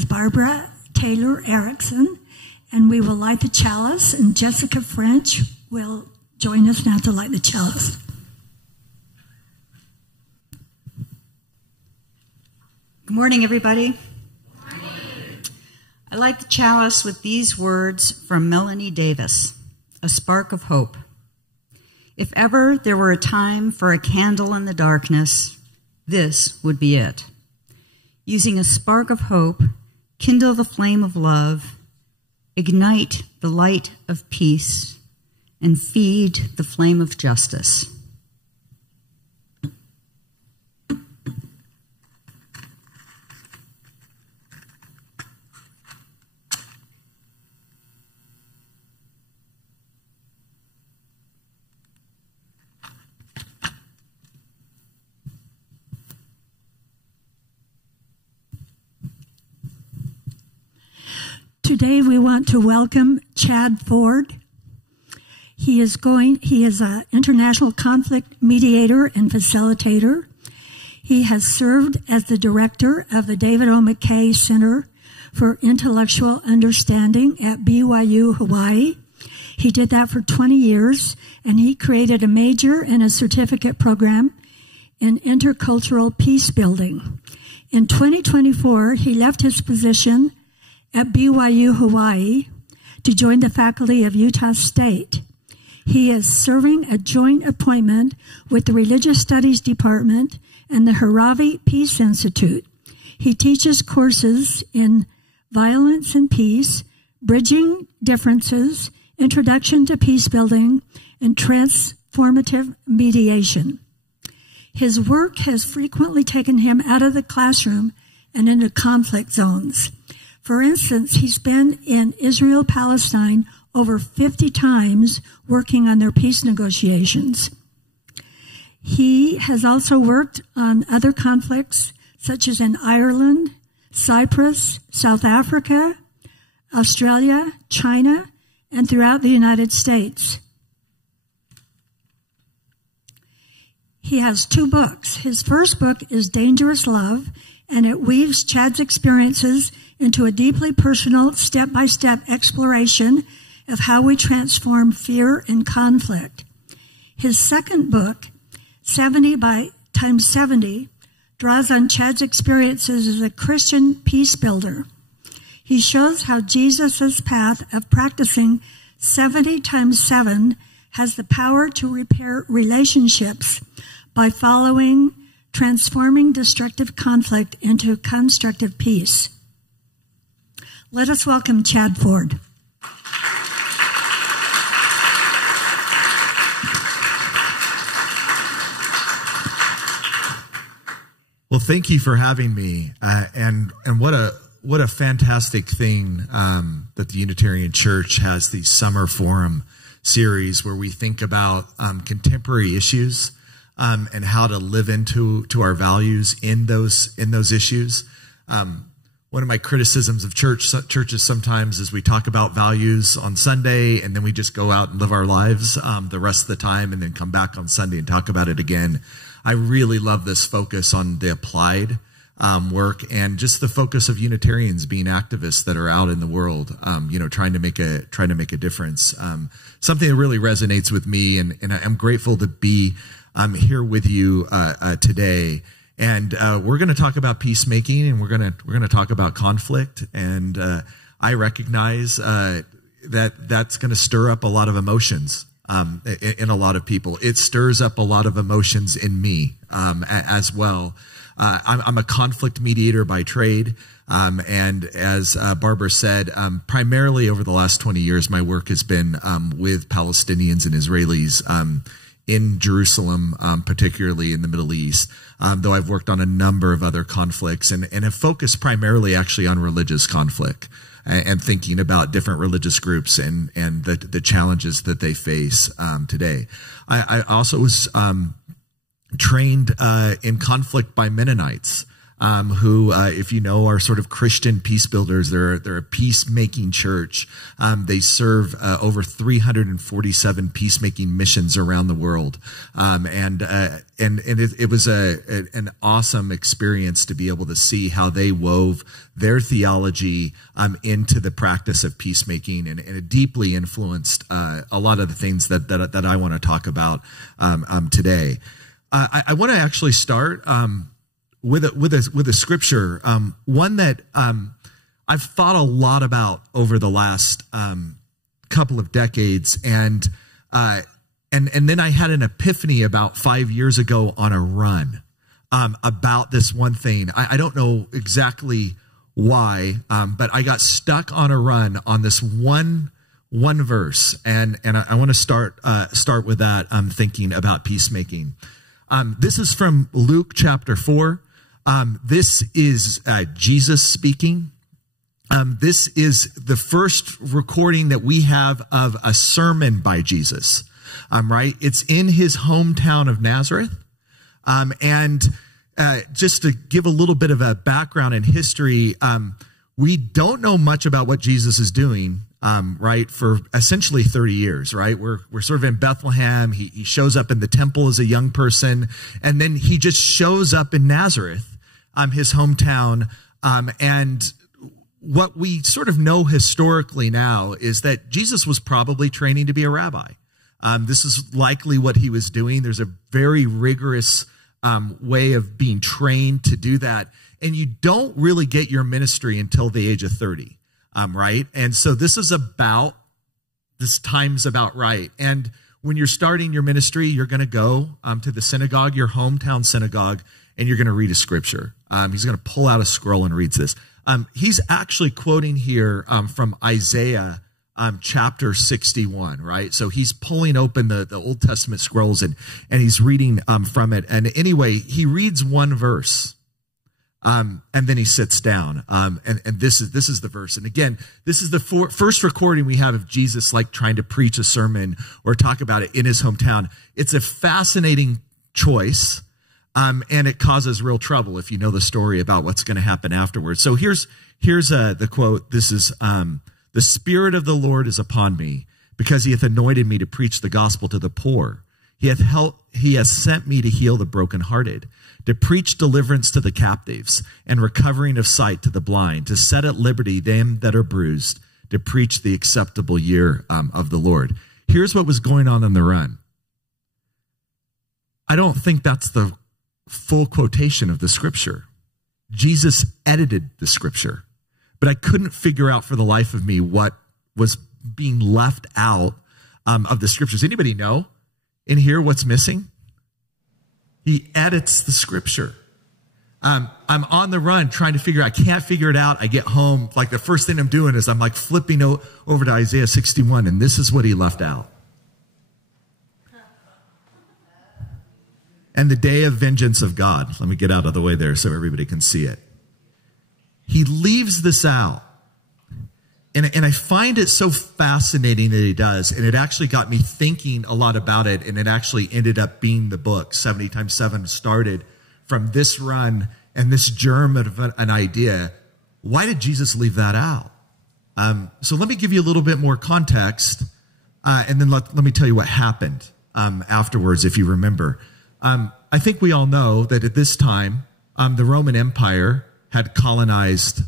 is Barbara Taylor Erickson, and we will light the chalice, and Jessica French will join us now to light the chalice. Good morning, everybody. Good morning. I light the chalice with these words from Melanie Davis, A Spark of Hope. If ever there were a time for a candle in the darkness, this would be it. Using a spark of hope, kindle the flame of love, ignite the light of peace, and feed the flame of justice. Today we want to welcome Chad Ford. He is an international conflict mediator and facilitator. He has served as the director of the David O. McKay Center for Intellectual Understanding at BYU, Hawaii. He did that for 20 years, and he created a major and a certificate program in intercultural peace building. In 2024, he left his position at BYU, Hawaii, to join the faculty of Utah State. He is serving a joint appointment with the Religious Studies Department and the Harari Peace Institute. He teaches courses in violence and peace, bridging differences, introduction to peace building, and transformative mediation. His work has frequently taken him out of the classroom and into conflict zones. For instance, he's been in Israel-Palestine over 50 times working on their peace negotiations. He has also worked on other conflicts, such as in Ireland, Cyprus, South Africa, Australia, China, and throughout the United States. He has 2 books. His first book is Dangerous Love, and it weaves Chad's experiences into a deeply personal, step-by-step exploration of how we transform fear and conflict. His second book, 70 x 70, draws on Chad's experiences as a Christian peace builder. He shows how Jesus' path of practicing 70 x 7 has the power to repair relationships by transforming destructive conflict into constructive peace. Let us welcome Chad Ford. Well, thank you for having me, and what a fantastic thing that the Unitarian Church has these summer forum series where we think about contemporary issues and how to live into our values in those issues. One of my criticisms of churches sometimes is we talk about values on Sunday and then we just go out and live our lives the rest of the time and then come back on Sunday and talk about it again. I really love this focus on the applied work and just the focus of Unitarians being activists that are out in the world, trying to make a difference. Something that really resonates with me, and I'm grateful to be here with you today. And we're going to talk about peacemaking, and we're going to talk about conflict. And I recognize that that's going to stir up a lot of emotions in a lot of people. It stirs up a lot of emotions in me as well. I'm a conflict mediator by trade, and as Barbara said, primarily over the last 20 years, my work has been with Palestinians and Israelis in Jerusalem, particularly in the Middle East, though I've worked on a number of other conflicts and have focused primarily actually on religious conflict and thinking about different religious groups and the challenges that they face today. I also was trained in conflict by Mennonites who, if you know, are sort of Christian peace builders. They're a peacemaking church. They serve over 347 peacemaking missions around the world, and it was an awesome experience to be able to see how they wove their theology into the practice of peacemaking, and it deeply influenced a lot of the things that I want to talk about today. I want to actually start with a scripture, one that I've thought a lot about over the last couple of decades, and then I had an epiphany about 5 years ago on a run about this one thing. I don't know exactly why, but I got stuck on a run on this one verse, and I want to start with that. I'm thinking about peacemaking. This is from Luke chapter 4. This is Jesus speaking. This is the first recording that we have of a sermon by Jesus. Right? It's in his hometown of Nazareth. And just to give a little bit of a background and history, we don't know much about what Jesus is doing, right, for essentially 30 years, right? We're sort of in Bethlehem. He shows up in the temple as a young person, and then he just shows up in Nazareth, his hometown. And what we sort of know historically now is that Jesus was probably training to be a rabbi. This is likely what he was doing. There's a very rigorous way of being trained to do that. And you don't really get your ministry until the age of 30, right? And so this time's about right. And when you're starting your ministry, you're going to go to the synagogue, your hometown synagogue, and you're going to read a scripture. He's going to pull out a scroll and reads this. He's actually quoting here from Isaiah chapter 61, right? So he's pulling open the Old Testament scrolls and he's reading from it. And anyway, he reads one verse. And then he sits down. And this is the verse. And again, this is the first recording we have of Jesus like trying to preach a sermon or talk about it in his hometown. It's a fascinating choice. And it causes real trouble if you know the story about what's going to happen afterwards. So here's the quote. This is, "The Spirit of the Lord is upon me, because he hath anointed me to preach the gospel to the poor. He has sent me to heal the brokenhearted, to preach deliverance to the captives, and recovering of sight to the blind, to set at liberty them that are bruised, to preach the acceptable year of the Lord." Here's what was going on the run. I don't think that's the full quotation of the scripture. Jesus edited the scripture, but I couldn't figure out for the life of me what was being left out of the scriptures. Anybody know in here what's missing? He edits the scripture. I'm on the run trying to figure out. I can't figure it out. I get home. Like the first thing I'm doing is I'm like flipping over to Isaiah 61, and this is what he left out. "And the day of vengeance of God." Let me get out of the way there so everybody can see it. He leaves this out. And I find it so fascinating that he does. And it actually got me thinking a lot about it. And it actually ended up being the book. 70 times 7 started from this run and this germ of an idea. Why did Jesus leave that out? So let me give you a little bit more context. And then let me tell you what happened afterwards, if you remember. I think we all know that at this time, the Roman Empire had colonized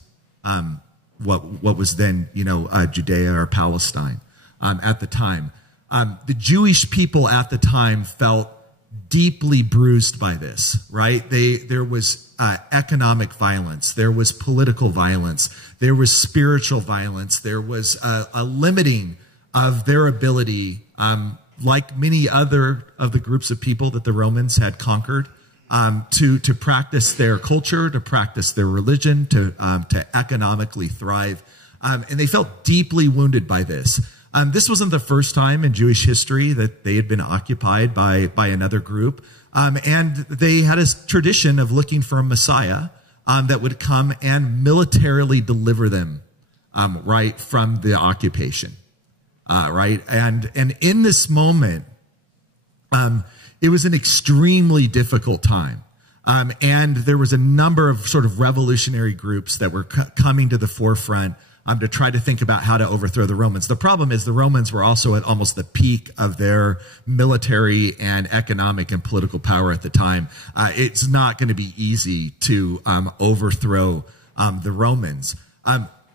what was then, Judea or Palestine at the time. The Jewish people at the time felt deeply bruised by this, right? There was economic violence. There was political violence. There was spiritual violence. There was a limiting of their ability, like many other of the groups of people that the Romans had conquered, to practice their culture, to practice their religion, to economically thrive. And they felt deeply wounded by this. This wasn't the first time in Jewish history that they had been occupied by another group. And they had a tradition of looking for a Messiah that would come and militarily deliver them right from the occupation. Right. And in this moment, it was an extremely difficult time. And there was a number of sort of revolutionary groups that were coming to the forefront to try to think about how to overthrow the Romans. The problem is the Romans were also at almost the peak of their military and economic and political power at the time. It's not going to be easy to overthrow the Romans.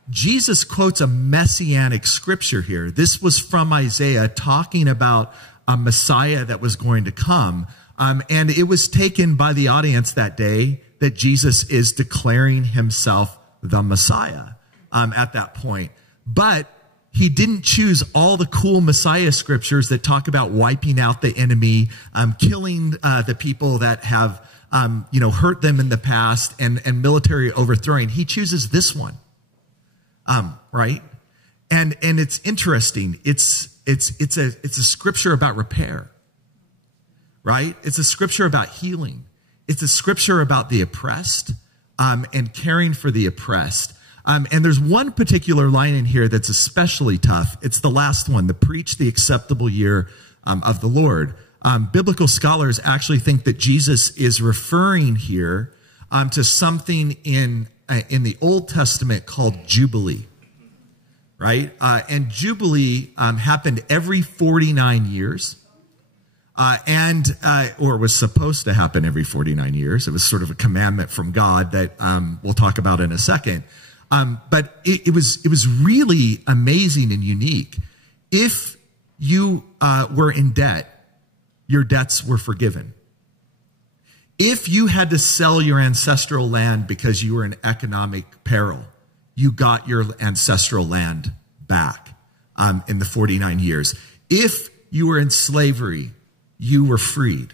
Jesus quotes a messianic scripture here. This was from Isaiah talking about a Messiah that was going to come. And it was taken by the audience that day that Jesus is declaring himself the Messiah at that point. But he didn't choose all the cool Messiah scriptures that talk about wiping out the enemy, killing the people that have hurt them in the past, and military overthrowing. He chooses this one, right? And it's interesting. It's a scripture about repair, right? It's a scripture about healing. It's a scripture about the oppressed and caring for the oppressed. And there's one particular line in here that's especially tough. It's the last one, the preach the acceptable year of the Lord. Biblical scholars actually think that Jesus is referring here to something in the Old Testament called Jubilee, right? And Jubilee happened every 49 years. Or was supposed to happen every 49 years. It was sort of a commandment from God that we'll talk about in a second. But it was really amazing and unique. If you were in debt, your debts were forgiven. If you had to sell your ancestral land because you were in economic peril, you got your ancestral land back in the 49 years. If you were in slavery, you were freed,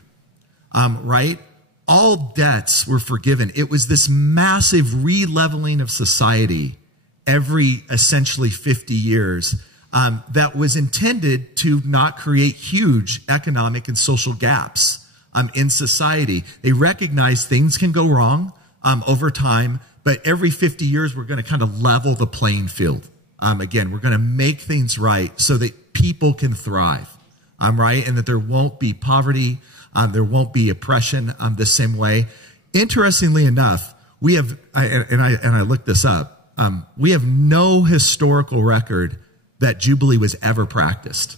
right? All debts were forgiven. It was this massive re-leveling of society every essentially 50 years that was intended to not create huge economic and social gaps in society. They recognized things can go wrong over time, but every 50 years we're going to kind of level the playing field. Again, we're going to make things right so that people can thrive. Right? And that there won't be poverty, there won't be oppression the same way. Interestingly enough, we have, and I looked this up, we have no historical record that Jubilee was ever practiced.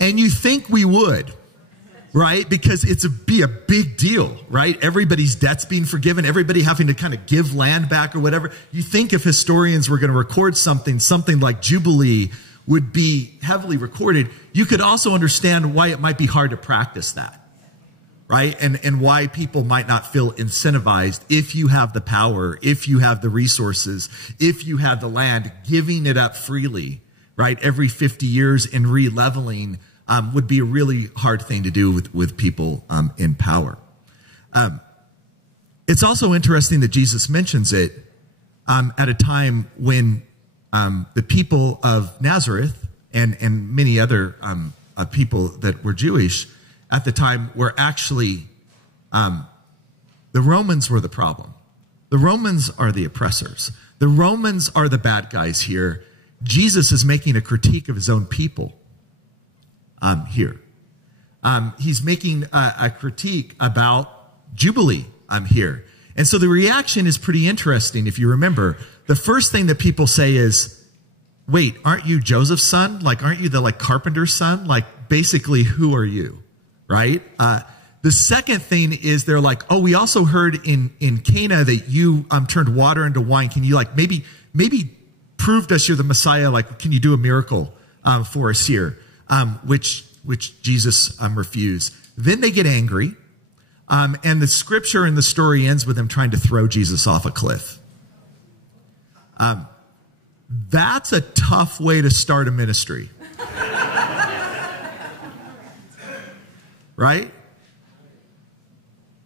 And you think we would, right? Because be a big deal, right? Everybody's debts being forgiven, everybody having to kind of give land back or whatever. You think if historians were going to record something like Jubilee would be heavily recorded, you could also understand why it might be hard to practice that, right? And why people might not feel incentivized if you have the power, if you have the resources, if you have the land, giving it up freely, right? Every 50 years and re-leveling would be a really hard thing to do with people in power. It's also interesting that Jesus mentions it at a time when the people of Nazareth and many other people that were Jewish at the time were actually, the Romans were the problem. The Romans are the oppressors. The Romans are the bad guys here. Jesus is making a critique of his own people. Here. He's making a critique about Jubilee here. And so the reaction is pretty interesting. If you remember, the first thing that people say is, wait, aren't you Joseph's son? Like, aren't you the carpenter's son? Like, basically, who are you? Right? The second thing is they're like, oh, we also heard in Cana that you turned water into wine. Can you maybe prove to us you're the Messiah? Like, can you do a miracle for us here? Which Jesus refused. Then they get angry, and the scripture and the story ends with them trying to throw Jesus off a cliff. That's a tough way to start a ministry. Right?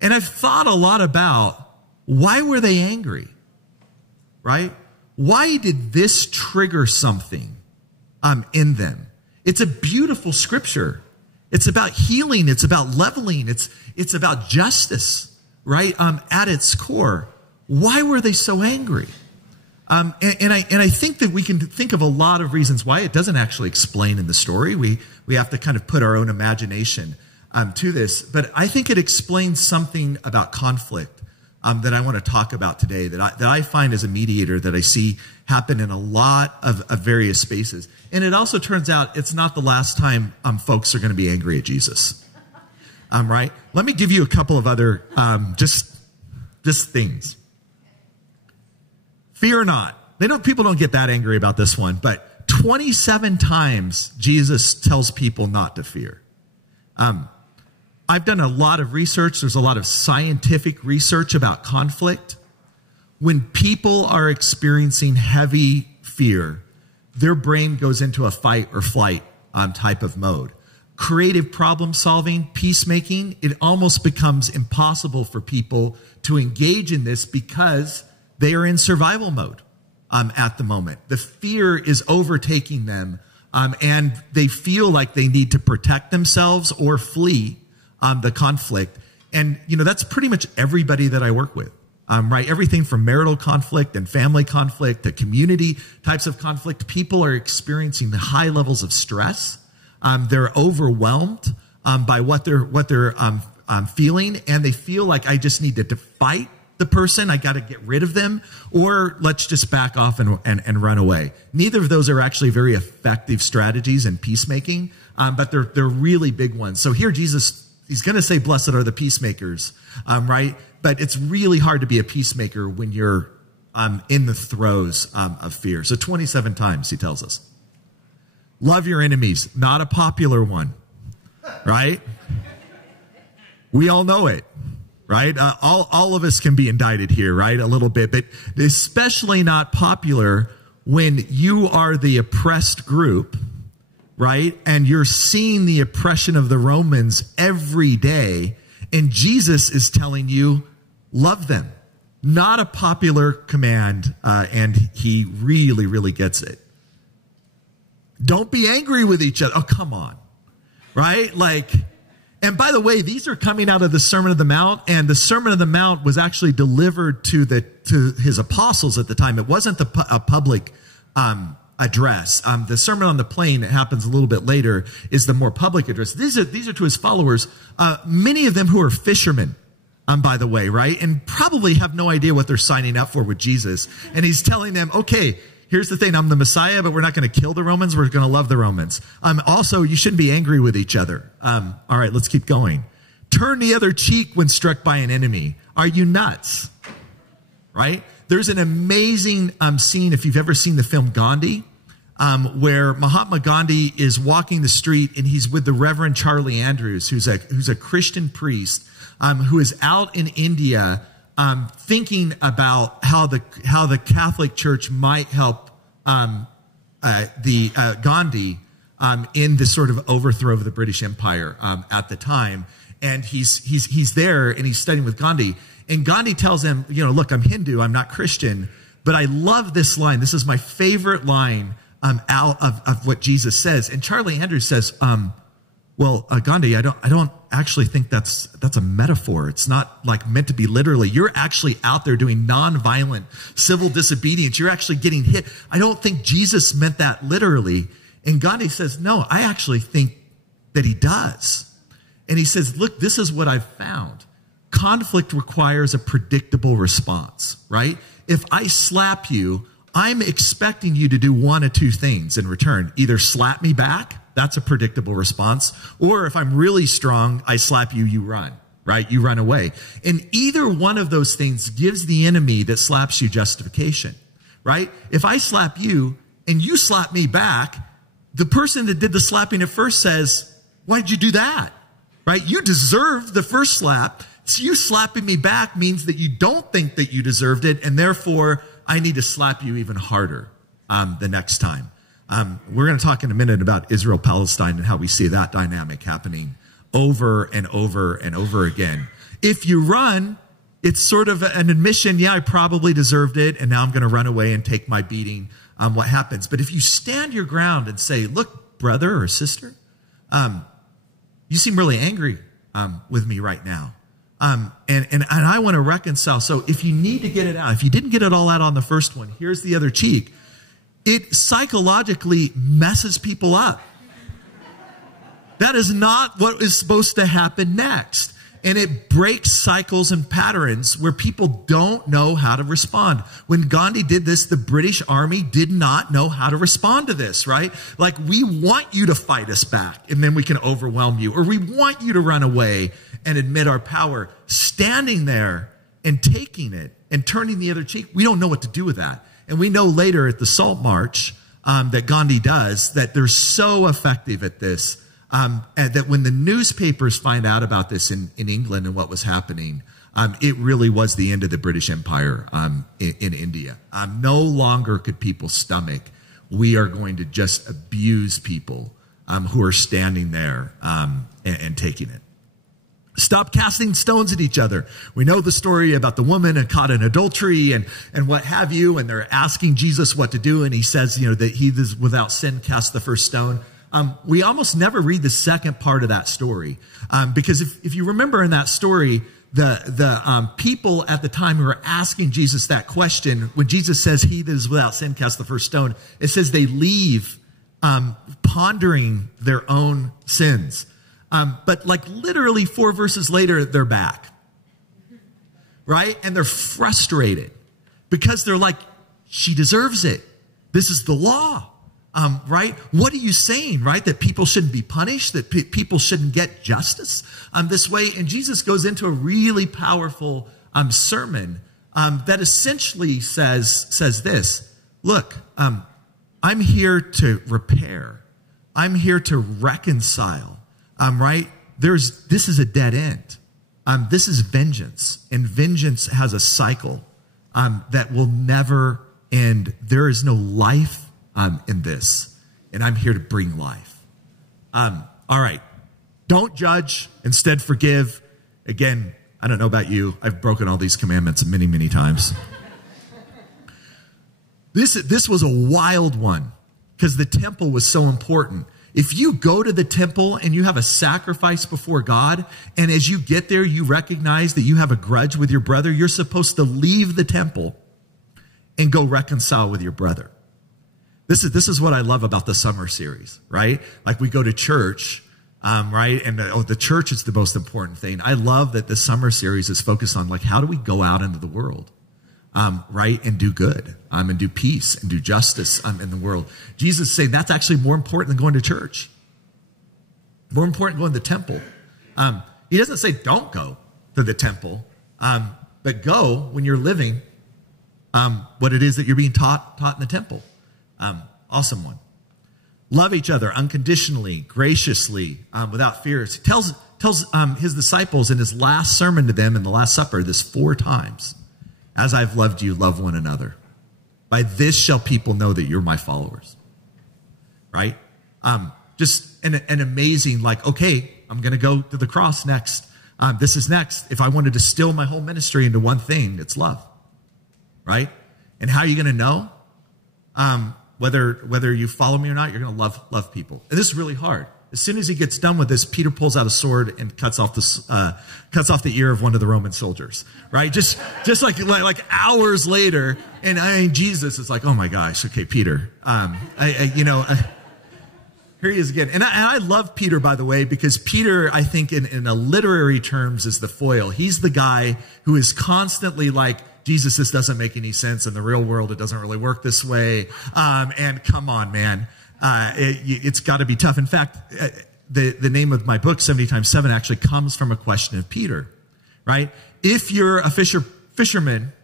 And I've thought a lot about why were they angry? Right? Why did this trigger something in them? It's a beautiful scripture. It's about healing. It's about leveling. It's about justice, right? At its core. Why were they so angry? And I think that we can think of a lot of reasons why it doesn't actually explain in the story. We have to kind of put our own imagination to this. But I think it explains something about conflict that I want to talk about today, that I find as a mediator that I see happen in a lot of various spaces. And it also turns out it's not the last time folks are going to be angry at Jesus. Right? Let me give you a couple of other just things. Fear not. People don't get that angry about this one, but 27 times Jesus tells people not to fear. I've done a lot of research. There's a lot of scientific research about conflict. When people are experiencing heavy fear, their brain goes into a fight or flight type of mode. Creative problem solving, peacemaking, it almost becomes impossible for people to engage in this because they are in survival mode at the moment. The fear is overtaking them, and they feel like they need to protect themselves or flee the conflict. And, that's pretty much everybody that I work with, right? Everything from marital conflict and family conflict to community types of conflict. People are experiencing the high levels of stress. They're overwhelmed by what they're feeling, and they feel like I just need to fight the person, I got to get rid of them, or let's just back off and run away. Neither of those are actually very effective strategies in peacemaking, but they're really big ones. So here Jesus, he's going to say, blessed are the peacemakers, right? But it's really hard to be a peacemaker when you're in the throes of fear. So 27 times he tells us. Love your enemies, not a popular one, right? We all know it. Right? All of us can be indicted here, right? A little bit, but especially not popular when you are the oppressed group, right? And you're seeing the oppression of the Romans every day. And Jesus is telling you, love them. Not a popular command. And he really, really gets it. Don't be angry with each other. Oh, come on. Right? And by the way, these are coming out of the Sermon on the Mount, and the Sermon on the Mount was actually delivered to his apostles at the time. It wasn't a public address. The Sermon on the Plain, that happens a little bit later, is the more public address. These are to his followers, many of them who are fishermen, by the way, right? And probably have no idea what they're signing up for with Jesus. And he's telling them, okay, here's the thing, I'm the Messiah, but we're not going to kill the Romans. We're going to love the Romans. Also, you shouldn't be angry with each other. All right, let's keep going. Turn the other cheek when struck by an enemy. Are you nuts? Right? There's an amazing scene, if you've ever seen the film Gandhi, where Mahatma Gandhi is walking the street and he's with the Reverend Charlie Andrews, who's a Christian priest, who is out in India thinking about how the Catholic Church might help Gandhi in this sort of overthrow of the British Empire at the time. And he's there and he's studying with Gandhi. And Gandhi tells him, look, I'm Hindu, I'm not Christian, but I love this line. This is my favorite line out of what Jesus says. And Charlie Andrews says, Gandhi, I don't actually think that's a metaphor. It's not meant to be literally. You're actually out there doing nonviolent civil disobedience. You're actually getting hit. I don't think Jesus meant that literally. And Gandhi says, no, I actually think that he does. And he says, look, this is what I've found. Conflict requires a predictable response, right? If I slap you, I'm expecting you to do one of two things in return. Either slap me back, that's a predictable response. Or if I'm really strong, I slap you, you run, right? You run away. And either one of those things gives the enemy that slaps you justification, right? If I slap you and you slap me back, the person that did the slapping at first says, why did you do that? Right? You deserved the first slap. So you slapping me back means that you don't think that you deserved it. And therefore, I need to slap you even harder the next time. We're going to talk in a minute about Israel-Palestine and how we see that dynamic happening over and over and over again. If you run, it's sort of an admission, yeah, I probably deserved it, and now I'm going to run away and take my beating. What happens? But if you stand your ground and say, look, brother or sister, you seem really angry with me right now. And I want to reconcile. So if you need to get it out, if you didn't get it all out on the first one, here's the other cheek. It psychologically messes people up. That is not what is supposed to happen next. And it breaks cycles and patterns where people don't know how to respond. When Gandhi did this, the British Army did not know how to respond to this, right? Like, we want you to fight us back and then we can overwhelm you. Or we want you to run away and admit our power. Standing there and taking it and turning the other cheek, we don't know what to do with that. And we know later at the Salt March that Gandhi does that they're so effective at this. And that when the newspapers find out about this in England and what was happening, it really was the end of the British Empire in India. No longer could people stomach, we are going to just abuse people who are standing there and taking it. Stop casting stones at each other. We know the story about the woman caught in adultery and what have you, and they're asking Jesus what to do, and he says, that he is without sin cast the first stone. We almost never read the second part of that story because if you remember in that story, the people at the time who were asking Jesus that question, when Jesus says he that is without sin cast the first stone, it says they leave pondering their own sins. But like literally 4 verses later, they're back, right? And they're frustrated because they're like, she deserves it. This is the law. Right? What are you saying, right? That people shouldn't be punished, that people shouldn't get justice this way. And Jesus goes into a really powerful sermon that essentially says this. Look, I'm here to repair. I'm here to reconcile. Right? This is a dead end. This is vengeance. And vengeance has a cycle that will never end. There is no life in this, and I'm here to bring life. All right. Don't judge, instead forgive. Again, I don't know about you. I've broken all these commandments many, many times. This was a wild one because the temple was so important. If you go to the temple and you have a sacrifice before God, and as you get there, you recognize that you have a grudge with your brother, you're supposed to leave the temple and go reconcile with your brother. This is what I love about the summer series, right? Like we go to church, right? And the church is the most important thing. I love that the summer series is focused on like, how do we go out into the world, right? And do good, and do peace and do justice in the world. Jesus is saying that's actually more important than going to church. More important than going to the temple. He doesn't say don't go to the temple, but go when you're living what it is that you're being taught in the temple. Awesome one. Love each other unconditionally, graciously, without fears. He tells his disciples in his last sermon to them in the Last Supper this 4 times. As I've loved you, love one another. By this shall people know that you're my followers. Right? Just an amazing, like, okay, I'm going to go to the cross next. This is next. If I want to distill my whole ministry into one thing, it's love. Right? And how are you going to know? Whether you follow me or not, you're going to love people. And this is really hard. As soon as he gets done with this, Peter pulls out a sword and cuts off the ear of one of the Roman soldiers. Right? Just like hours later, and Jesus is like, oh my gosh, okay, Peter, here he is again. And I love Peter, by the way, because Peter, I think in a literary terms is the foil. He's the guy who is constantly like, Jesus, this doesn't make any sense. In the real world, it doesn't really work this way. And come on, man. It's got to be tough. In fact, the name of my book, 70 times 7, actually comes from a question of Peter, right? If you're a fisherman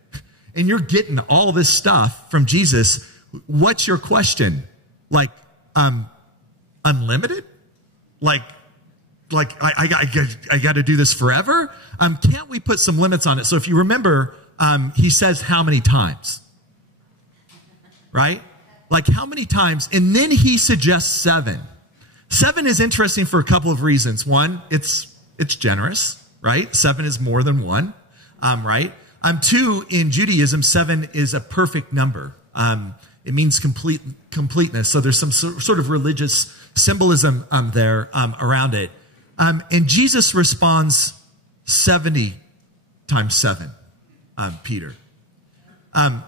and you're getting all this stuff from Jesus, what's your question? Like, unlimited? Like I got to do this forever? Can't we put some limits on it? So if you remember, he says how many times, right? Like how many times? And then he suggests 7. 7 is interesting for a couple of reasons. One, it's generous, right? 7 is more than 1, right? 2, in Judaism, 7 is a perfect number. It means completeness. So there's some sort of religious symbolism there around it. And Jesus responds 70 times 7, Peter. Now,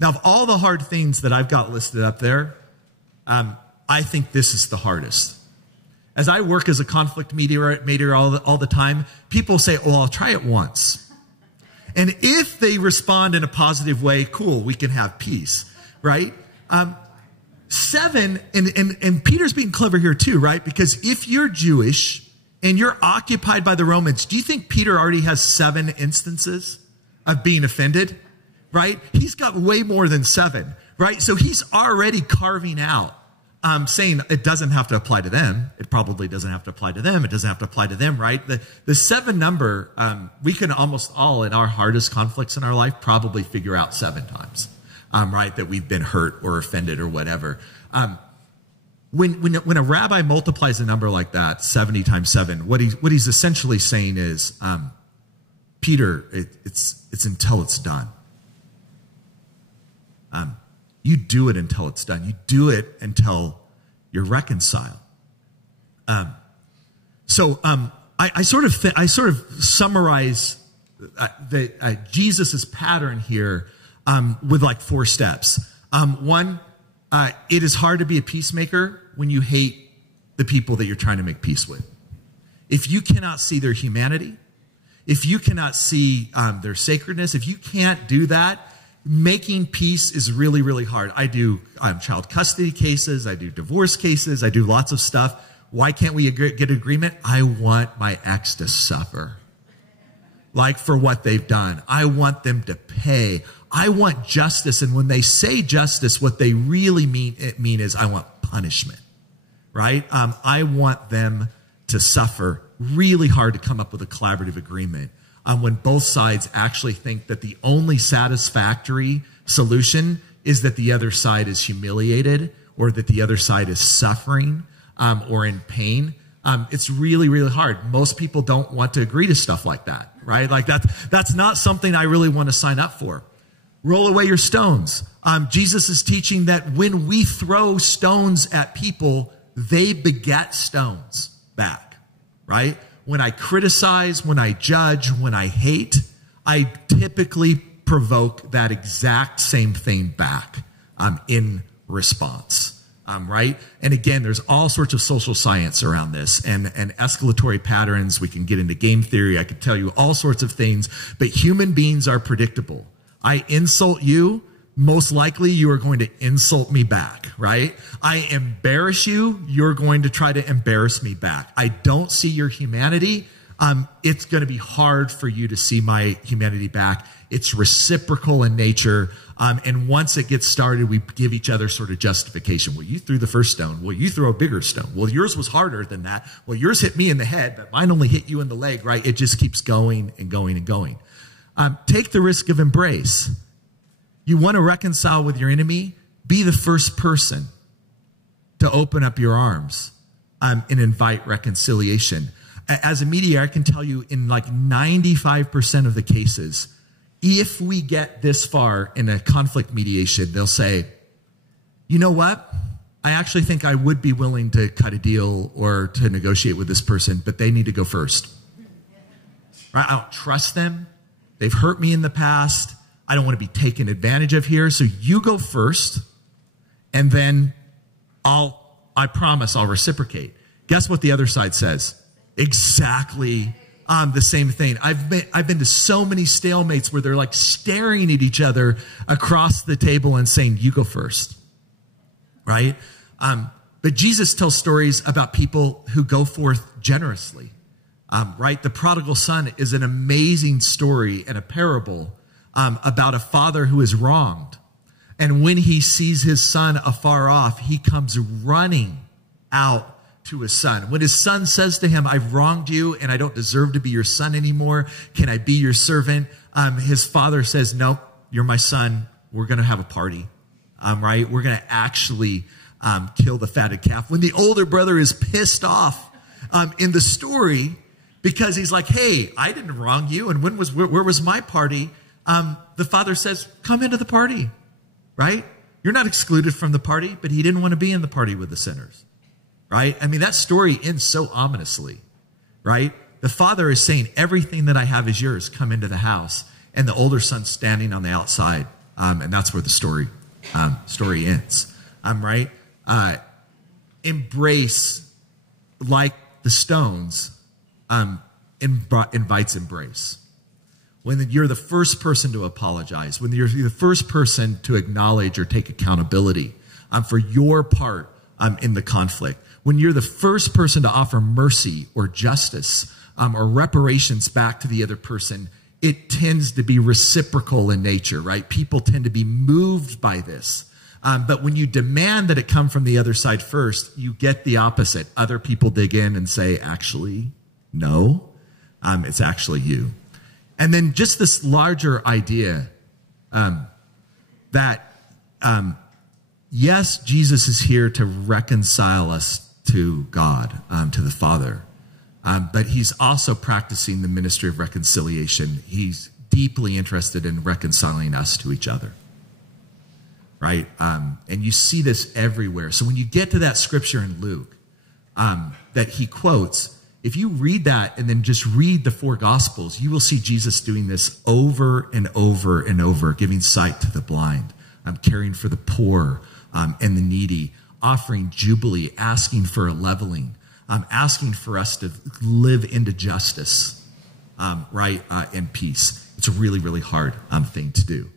of all the hard things that I've got listed up there, I think this is the hardest. As I work as a conflict mediator all the time, people say, well, I'll try it once. And if they respond in a positive way, cool, we can have peace, right? 7, and Peter's being clever here too, right? Because if you're Jewish and you're occupied by the Romans, do you think Peter already has 7 instances of being offended, right? He's got way more than 7, right? So he's already carving out, saying it doesn't have to apply to them. It probably doesn't have to apply to them. It doesn't have to apply to them, right? The 7 number, we can almost all in our hardest conflicts in our life probably figure out 7 times, right? That we've been hurt or offended or whatever. When a rabbi multiplies a number like that, 70 times 7, what he's essentially saying is, Peter, it's until it's done. You do it until it's done. You do it until you're reconciled. So I sort of summarize Jesus's pattern here with like 4 steps. One, it is hard to be a peacemaker when you hate the people that you're trying to make peace with. If you cannot see their humanity, if you cannot see their sacredness, if you can't do that, making peace is really, really hard. I do child custody cases. I do divorce cases. I do lots of stuff. Why can't we get agreement? I want my ex to suffer, like for what they've done. I want them to pay. I want justice. And when they say justice, what they really mean is I want punishment, right? I want them to suffer. Really hard to come up with a collaborative agreement. When both sides actually think that the only satisfactory solution is that the other side is humiliated or that the other side is suffering or in pain. It's really, really hard. Most people don't want to agree to stuff like that, right? Like that's not something I really want to sign up for. Roll away your stones. Jesus is teaching that when we throw stones at people, they beget stones back, right? When I criticize, when I judge, when I hate, I typically provoke that exact same thing back in response, right? And again, there's all sorts of social science around this and escalatory patterns. We can get into game theory. I could tell you all sorts of things, but human beings are predictable. I insult you, most likely you are going to insult me back, right? I embarrass you, you're going to try to embarrass me back. I don't see your humanity. It's going to be hard for you to see my humanity back. It's reciprocal in nature. And once it gets started, we give each other sort of justification. Well, you threw the first stone. Well, you threw a bigger stone. Well, yours was harder than that. Well, yours hit me in the head, but mine only hit you in the leg, right? It just keeps going and going and going. Take the risk of embrace. You want to reconcile with your enemy? Be the first person to open up your arms and invite reconciliation. As a mediator, I can tell you in like 95% of the cases, if we get this far in a conflict mediation, they'll say, you know what? I actually think I would be willing to cut a deal or to negotiate with this person, but they need to go first. Right? I don't trust them. They've hurt me in the past. I don't want to be taken advantage of here. So you go first, and then I promise I'll reciprocate. Guess what the other side says? Exactly the same thing. I've been to so many stalemates where they're like staring at each other across the table and saying, you go first, right? But Jesus tells stories about people who go forth generously, right? The prodigal son is an amazing story and a parable about a father who is wronged. And when he sees his son afar off, he comes running out to his son. When his son says to him, I've wronged you and I don't deserve to be your son anymore. Can I be your servant? His father says, nope, you're my son. We're going to have a party, right? We're going to actually kill the fatted calf. When the older brother is pissed off in the story because he's like, hey, I didn't wrong you. And where was my party? The father says, come into the party, right? You're not excluded from the party, but he didn't want to be in the party with the sinners, right? I mean, that story ends so ominously, right? The father is saying, everything that I have is yours. Come into the house. And the older son's standing on the outside. And that's where the story ends. Right? Embrace, like the stones, invites embrace. When you're the first person to apologize, when you're the first person to acknowledge or take accountability for your part in the conflict, when you're the first person to offer mercy or justice or reparations back to the other person, it tends to be reciprocal in nature, right? People tend to be moved by this. But when you demand that it come from the other side first, you get the opposite. Other people dig in and say, actually, no, it's actually you. And then just this larger idea that, yes, Jesus is here to reconcile us to God, to the Father. But he's also practicing the ministry of reconciliation. He's deeply interested in reconciling us to each other. Right? And you see this everywhere. So when you get to that scripture in Luke that he quotes, if you read that and then just read the 4 Gospels, you will see Jesus doing this over and over and over, giving sight to the blind, caring for the poor and the needy, offering jubilee, asking for a leveling, asking for us to live into justice, right, and peace. It's a really, really hard thing to do.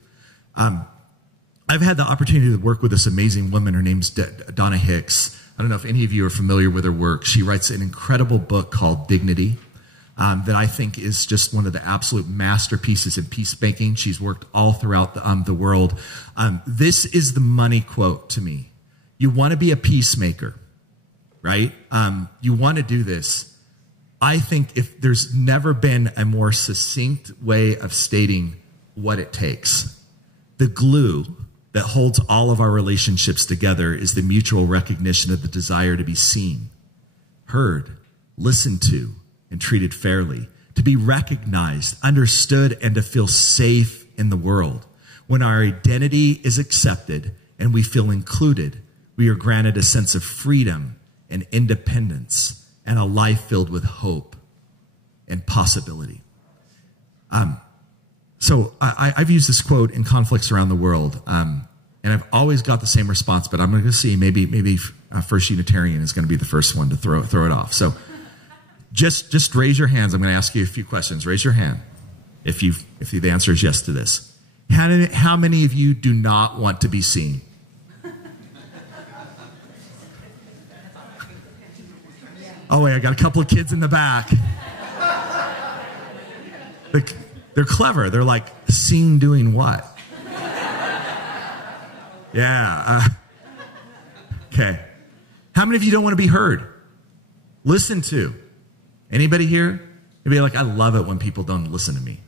I've had the opportunity to work with this amazing woman. Her name's Donna Hicks. I don't know if any of you are familiar with her work. She writes an incredible book called Dignity that I think is just one of the absolute masterpieces in peacemaking. She's worked all throughout the world. This is the money quote to me. You want to be a peacemaker, right? You want to do this. I think if there's never been a more succinct way of stating what it takes. The glue that holds all of our relationships together is the mutual recognition of the desire to be seen, heard, listened to, and treated fairly, to be recognized, understood, and to feel safe in the world. When our identity is accepted and we feel included, we are granted a sense of freedom and independence and a life filled with hope and possibility. So I've used this quote in conflicts around the world, and I've always got the same response, but I'm going to see maybe First Unitarian is going to be the first one to throw it off. So just raise your hands. I'm going to ask you a few questions. Raise your hand if the answer is yes to this. How many of you do not want to be seen? Oh, wait, I got a couple of kids in the back. They're clever. They're like, seen doing what? Yeah. Okay. How many of you don't want to be heard? Listen to. Anybody here? Maybe like, I love it when people don't listen to me.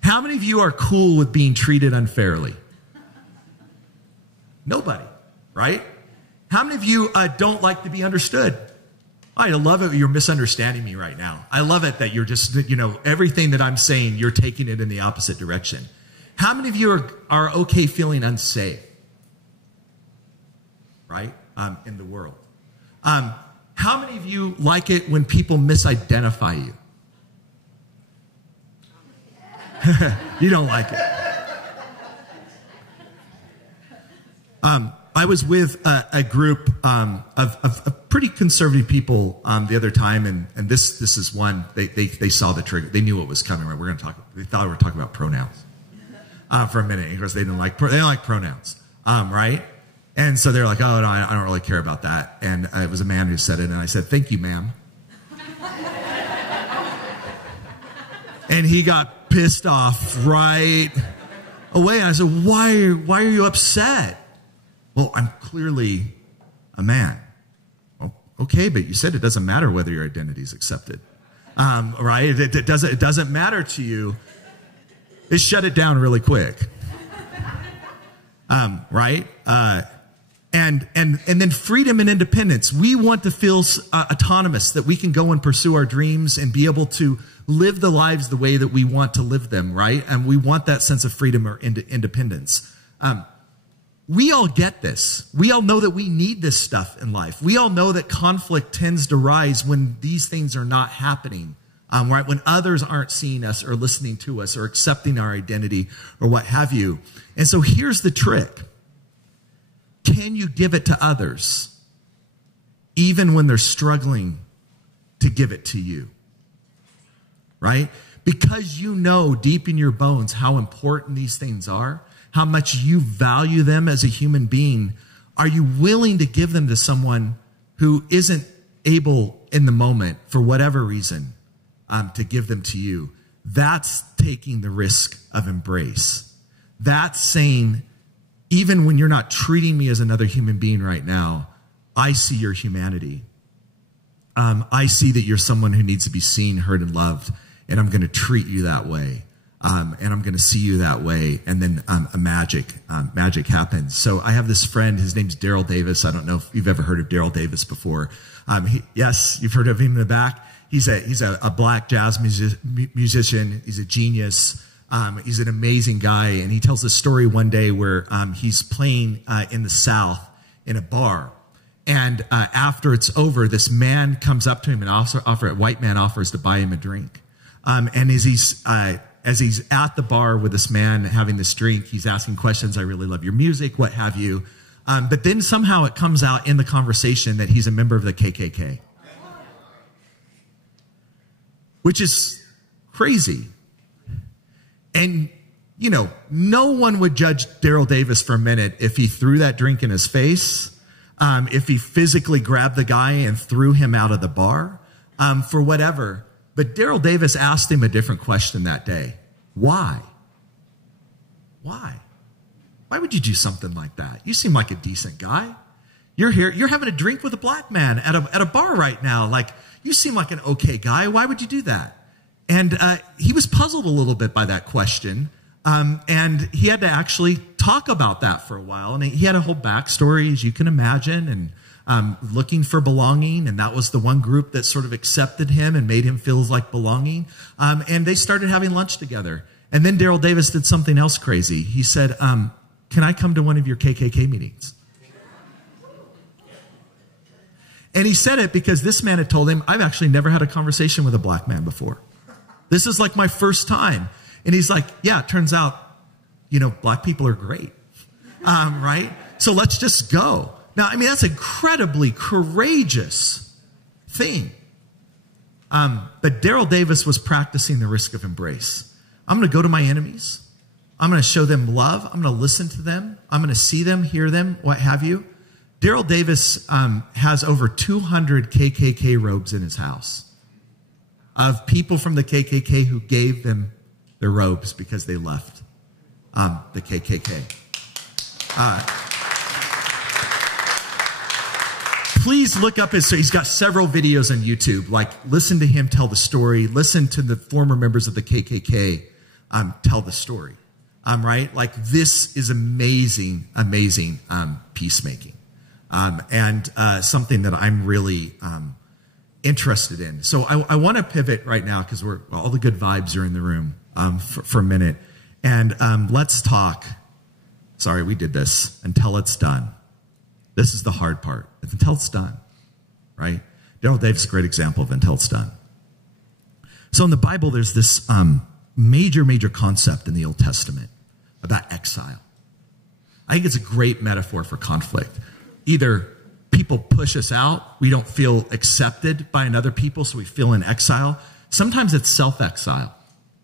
How many of you are cool with being treated unfairly? Nobody, right? How many of you don't like to be understood? I love it. You're misunderstanding me right now. I love it that you're just, everything that I'm saying, you're taking it in the opposite direction. How many of you are okay feeling unsafe? Right? In the world. How many of you like it when people misidentify you? You don't like it. I was with a group of pretty conservative people the other time, and this is one they saw the trigger. They knew what was coming. Right, we're going to talk. They thought we were talking about pronouns for a minute. Of course, they don't like pronouns, right? And so they're like, "Oh no, I don't really care about that." And it was a man who said it, and I said, "Thank you, ma'am." And he got pissed off right away. And I said, "Why are you upset?" Well, I'm clearly a man. Well, okay, but you said it doesn't matter whether your identity is accepted, right? It doesn't matter to you. It shut it down really quick, right? And then freedom and independence. We want to feel autonomous, that we can go and pursue our dreams and be able to live the lives the way that we want to live them, right? And we want that sense of freedom or independence. we all get this. We all know that we need this stuff in life. We all know that conflict tends to rise when these things are not happening, right? When others aren't seeing us or listening to us or accepting our identity or what have you. And so here's the trick. Can you give it to others even when they're struggling to give it to you? Right? Because you know deep in your bones how important these things are, how much you value them as a human being, are you willing to give them to someone who isn't able in the moment, for whatever reason, to give them to you? That's taking the risk of embrace. That's saying, even when you're not treating me as another human being right now, I see your humanity. I see that you're someone who needs to be seen, heard, and loved, and I'm going to treat you that way. And I'm going to see you that way. And then magic happens. So I have this friend, his name's Daryl Davis. I don't know if you've ever heard of Daryl Davis before. Yes, you've heard of him in the back. He's a black jazz musician. He's a genius. He's an amazing guy. And he tells a story one day where he's playing in the South in a bar. And after it's over, this man comes up to him and a white man offers to buy him a drink. And as he's at the bar with this man having this drink, he's asking questions. I really love your music, what have you. But then somehow it comes out in the conversation that he's a member of the KKK, which is crazy. And, you know, no one would judge Daryl Davis for a minute if he threw that drink in his face, if he physically grabbed the guy and threw him out of the bar, for whatever. But Daryl Davis asked him a different question that day. Why? Why? Why would you do something like that? You seem like a decent guy. You're here. You're having a drink with a black man at a bar right now. Like, you seem like an okay guy. Why would you do that? And he was puzzled a little bit by that question. And he had to actually talk about that for a while. And he had a whole backstory, as you can imagine, and looking for belonging, and that was the one group that sort of accepted him and made him feel like belonging. And they started having lunch together. And then Daryl Davis did something else crazy. He said, can I come to one of your KKK meetings? And he said it because this man had told him, I've actually never had a conversation with a black man before. This is like my first time. And he's like, yeah, it turns out, you know, black people are great. Right? So let's just go. Now, I mean, that's an incredibly courageous thing. But Daryl Davis was practicing the risk of embrace. I'm going to go to my enemies. I'm going to show them love. I'm going to listen to them. I'm going to see them, hear them, what have you. Daryl Davis has over 200 KKK robes in his house of people from the KKK who gave them their robes because they left the KKK. Please look up he's got several videos on YouTube. Like, listen to him tell the story. Listen to the former members of the KKK tell the story. Right? Like, this is amazing, amazing peacemaking. And something that I'm really interested in. So I want to pivot right now because all the good vibes are in the room for a minute. And let's talk. Sorry, we did this until it's done. This is the hard part. It's until it's done, right? Daryl Davis is a great example of until it's done. So in the Bible, there's this major concept in the Old Testament about exile. I think it's a great metaphor for conflict. Either people push us out, we don't feel accepted by another people, so we feel in exile. Sometimes it's self-exile,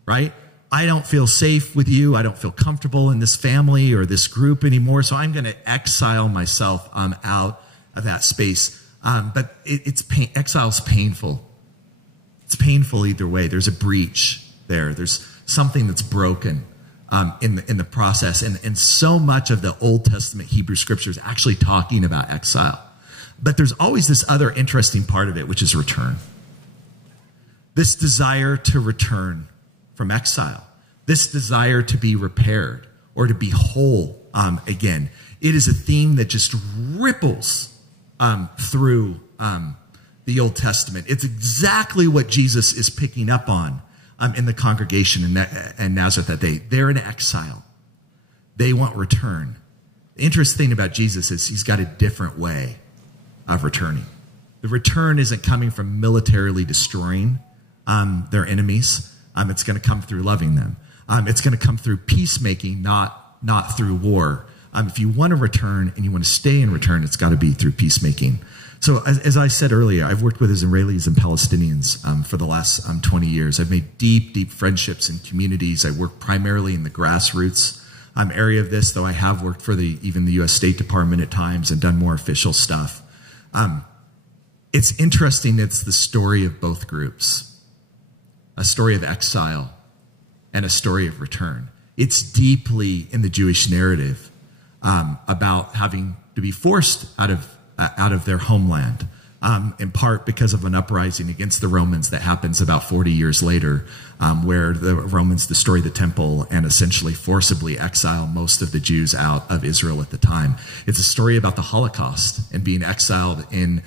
right? I don't feel safe with you. I don't feel comfortable in this family or this group anymore, so I'm going to exile myself out of that space. But exile's painful. It's painful either way. There's a breach there. There's something that's broken in the process. And so much of the Old Testament Hebrew Scripture is actually talking about exile. But there's always this other interesting part of it, which is return. This desire to return from exile, this desire to be repaired or to be whole again. It is a theme that just ripples through the Old Testament. It's exactly what Jesus is picking up on in the congregation in Nazareth that day. They're in exile. They want return. The interesting thing about Jesus is he's got a different way of returning. The return isn't coming from militarily destroying their enemies. It's going to come through loving them. It's going to come through peacemaking, not through war. If you want to return and you want to stay in return, it's got to be through peacemaking. So as I said earlier, I've worked with Israelis and Palestinians for the last 20 years. I've made deep, deep friendships and communities. I work primarily in the grassroots area of this, though I have worked for even the U.S. State Department at times and done more official stuff. It's interesting. It's the story of both groups, a story of exile and a story of return. It's deeply in the Jewish narrative about having to be forced out of their homeland, in part because of an uprising against the Romans that happens about 40 years later, where the Romans destroy the temple and essentially forcibly exile most of the Jews out of Israel at the time. It's a story about the Holocaust and being exiled in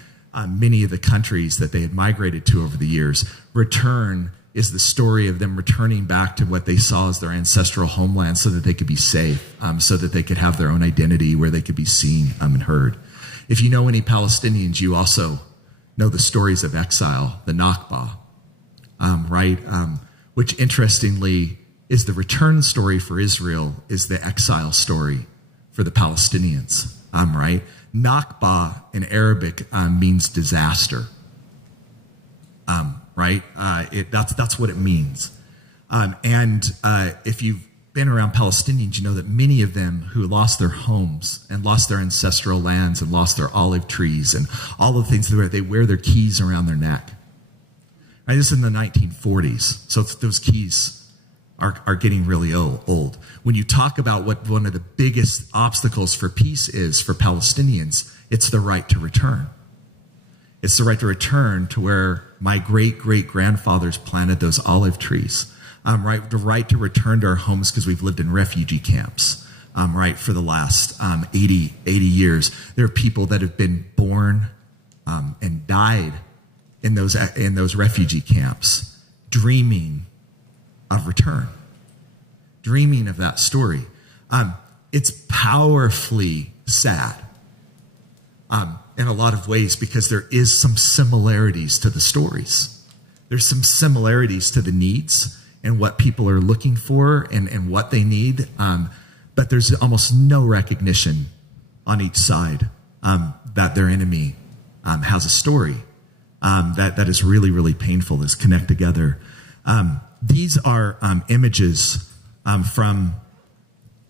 many of the countries that they had migrated to over the years. Return is the story of them returning back to what they saw as their ancestral homeland so that they could be safe, so that they could have their own identity where they could be seen and heard. If you know any Palestinians, you also know the stories of exile, the Nakba, right? Which interestingly is the return story for Israel, is the exile story for the Palestinians, right? Nakba in Arabic means disaster, right? That's what it means. If you've been around Palestinians, you know that many of them who lost their homes and lost their ancestral lands and lost their olive trees and all the things they wear their keys around their neck. Right? This is in the 1940s, so those keys are getting really old. When you talk about what one of the biggest obstacles for peace is for Palestinians, it's the right to return. It's the right to return to where my great-great-grandfathers planted those olive trees. Right, the right to return to our homes because we've lived in refugee camps, right, for the last 80 years. There are people that have been born and died in those refugee camps, dreaming of return, dreaming of that story. It's powerfully sad in a lot of ways because there is some similarities to the stories. There's some similarities to the needs and what people are looking for and what they need. But there's almost no recognition on each side that their enemy has a story that is really, really painful, that's connect together. These are images from,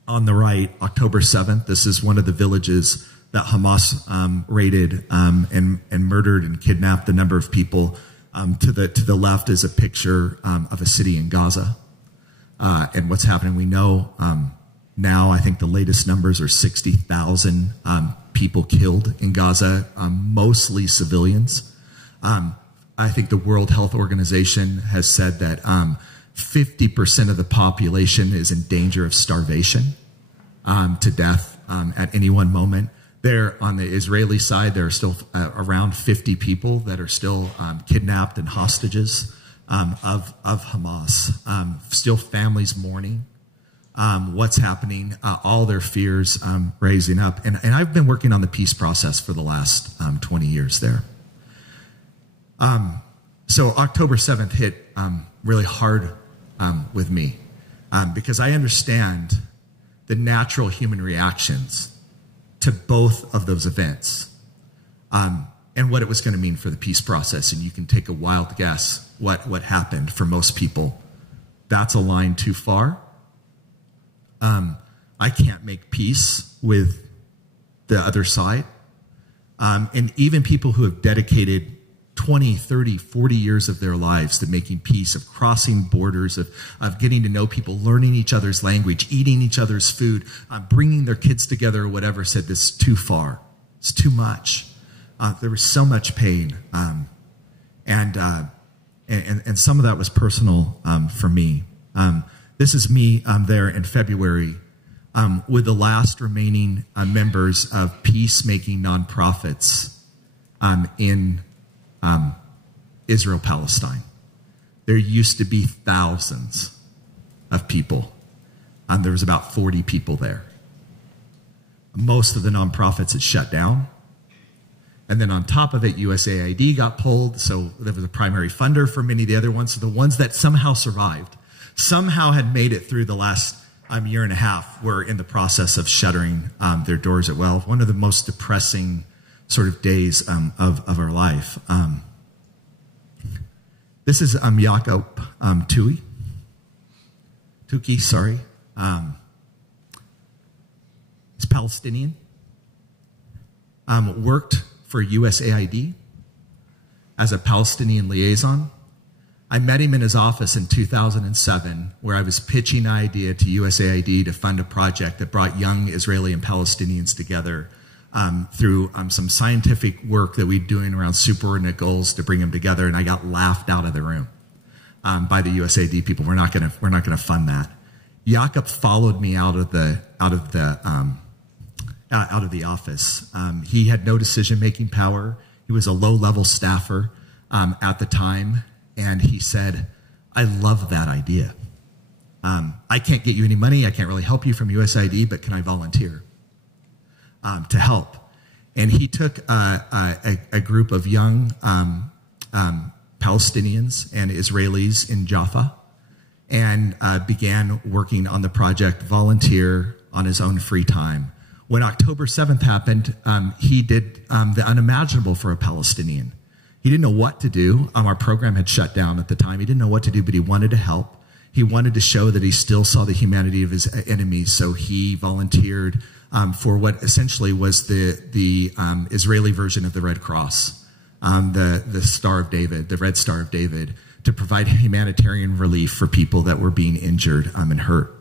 on the right, October 7th. This is one of the villages that Hamas raided and murdered and kidnapped a number of people. To the left is a picture of a city in Gaza and what's happening. We know now, I think the latest numbers are 60,000 people killed in Gaza, mostly civilians. I think the World Health Organization has said that 50% of the population is in danger of starvation to death at any one moment. There, on the Israeli side, there are still around 50 people that are still kidnapped and hostages of Hamas. Still families mourning what's happening, all their fears raising up. And I've been working on the peace process for the last 20 years there. So October 7th hit really hard with me because I understand the natural human reactions to both of those events and what it was going to mean for the peace process. And you can take a wild guess what happened for most people. That's a line too far. I can't make peace with the other side. And even people who have dedicated 20, 30, 40 years of their lives to making peace, of crossing borders, of getting to know people, learning each other's language, eating each other's food, bringing their kids together or whatever, said this is too far. It's too much. There was so much pain. And some of that was personal for me. This is me there in February with the last remaining members of peacemaking nonprofits in Israel, Palestine. There used to be thousands of people. There was about 40 people there. most of the nonprofits had shut down. And then on top of it, USAID got pulled, so there was a primary funder for many of the other ones. So the ones that somehow survived, somehow had made it through the last year and a half, were in the process of shuttering their doors at well. One of the most depressing sort of days of our life. This is Jakob Tuki, sorry. He's Palestinian. Worked for USAID as a Palestinian liaison. I met him in his office in 2007, where I was pitching an idea to USAID to fund a project that brought young Israeli and Palestinians together through some scientific work that we're doing around superordinate goals to bring them together, and I got laughed out of the room by the USAID people. We're not going to fund that. Jakob followed me out of the office. He had no decision-making power. He was a low-level staffer at the time, and he said, "I love that idea. I can't get you any money. I can't really help you from USAID, but can I volunteer to help?" And he took a group of young Palestinians and Israelis in Jaffa and began working on the project, volunteer on his own free time. When October 7th happened, he did the unimaginable for a Palestinian. He didn't know what to do. Our program had shut down at the time. He didn't know what to do, but he wanted to help. He wanted to show that he still saw the humanity of his enemies, so he volunteered for what essentially was the Israeli version of the Red Cross, the Star of David, the Red Star of David, to provide humanitarian relief for people that were being injured and hurt.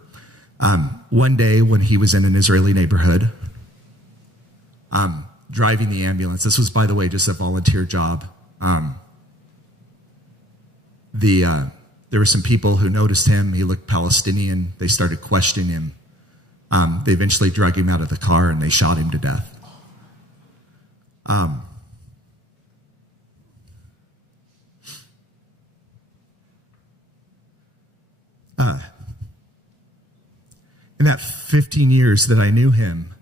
One day when he was in an Israeli neighborhood, driving the ambulance, this was, by the way, just a volunteer job, there were some people who noticed him. He looked Palestinian. They started questioning him. They eventually drug him out of the car and they shot him to death. In that 15 years that I knew him,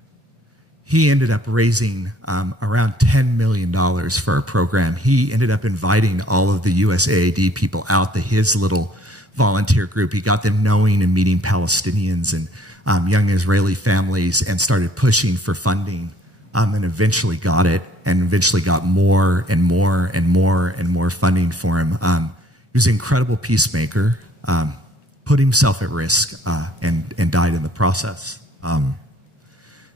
he ended up raising around $10 million for our program. He ended up inviting all of the USAID people out to his little volunteer group. He got them knowing and meeting Palestinians and young Israeli families and started pushing for funding and eventually got it and eventually got more and more and more and more funding for him. He was an incredible peacemaker, put himself at risk and died in the process.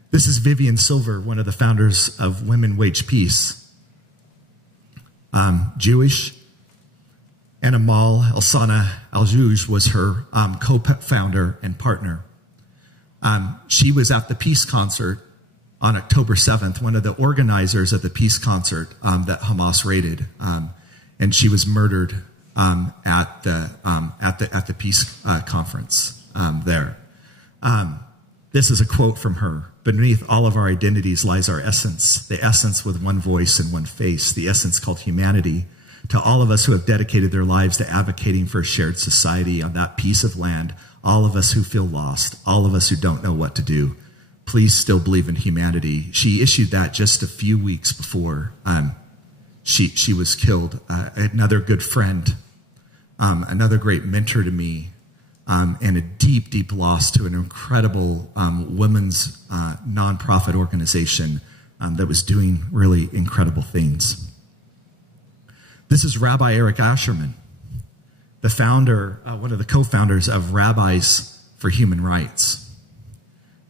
This is Vivian Silver, one of the founders of Women Wage Peace. Jewish, and Amal Elsana Aljouj was her co-founder and partner. She was at the Peace Concert on October 7th, one of the organizers of the Peace Concert that Hamas raided, and she was murdered at the Peace Conference there. This is a quote from her. "Beneath all of our identities lies our essence, the essence with one voice and one face, the essence called humanity. To all of us who have dedicated their lives to advocating for a shared society on that piece of land, all of us who feel lost, all of us who don't know what to do, please still believe in humanity." She issued that just a few weeks before she was killed. Another good friend, another great mentor to me, and a deep, deep loss to an incredible women's nonprofit organization that was doing really incredible things. This is Rabbi Eric Asherman, the founder, one of the co-founders of Rabbis for Human Rights.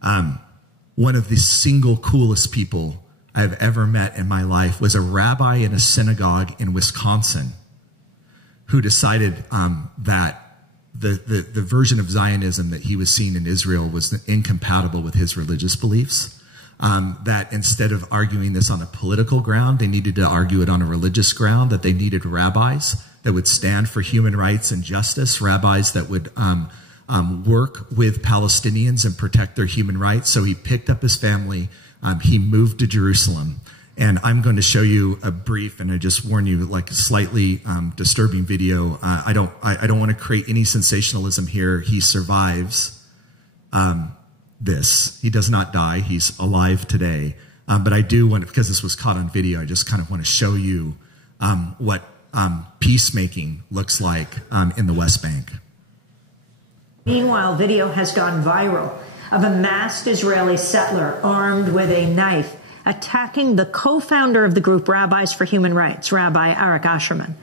One of the single coolest people I've ever met in my life was a rabbi in a synagogue in Wisconsin who decided that the version of Zionism that he was seeing in Israel was incompatible with his religious beliefs. That instead of arguing this on a political ground, they needed to argue it on a religious ground, that they needed rabbis that would stand for human rights and justice, rabbis that would work with Palestinians and protect their human rights. So he picked up his family, he moved to Jerusalem. And I'm going to show you a brief, and I just warn you, like a slightly disturbing video. I don't want to create any sensationalism here. He survives. this. He does not die. He's alive today. But I do want, because this was caught on video, I just kind of want to show you what peacemaking looks like in the West Bank. Meanwhile, video has gone viral of a masked Israeli settler armed with a knife attacking the co-founder of the group Rabbis for Human Rights, Rabbi Arik Asherman.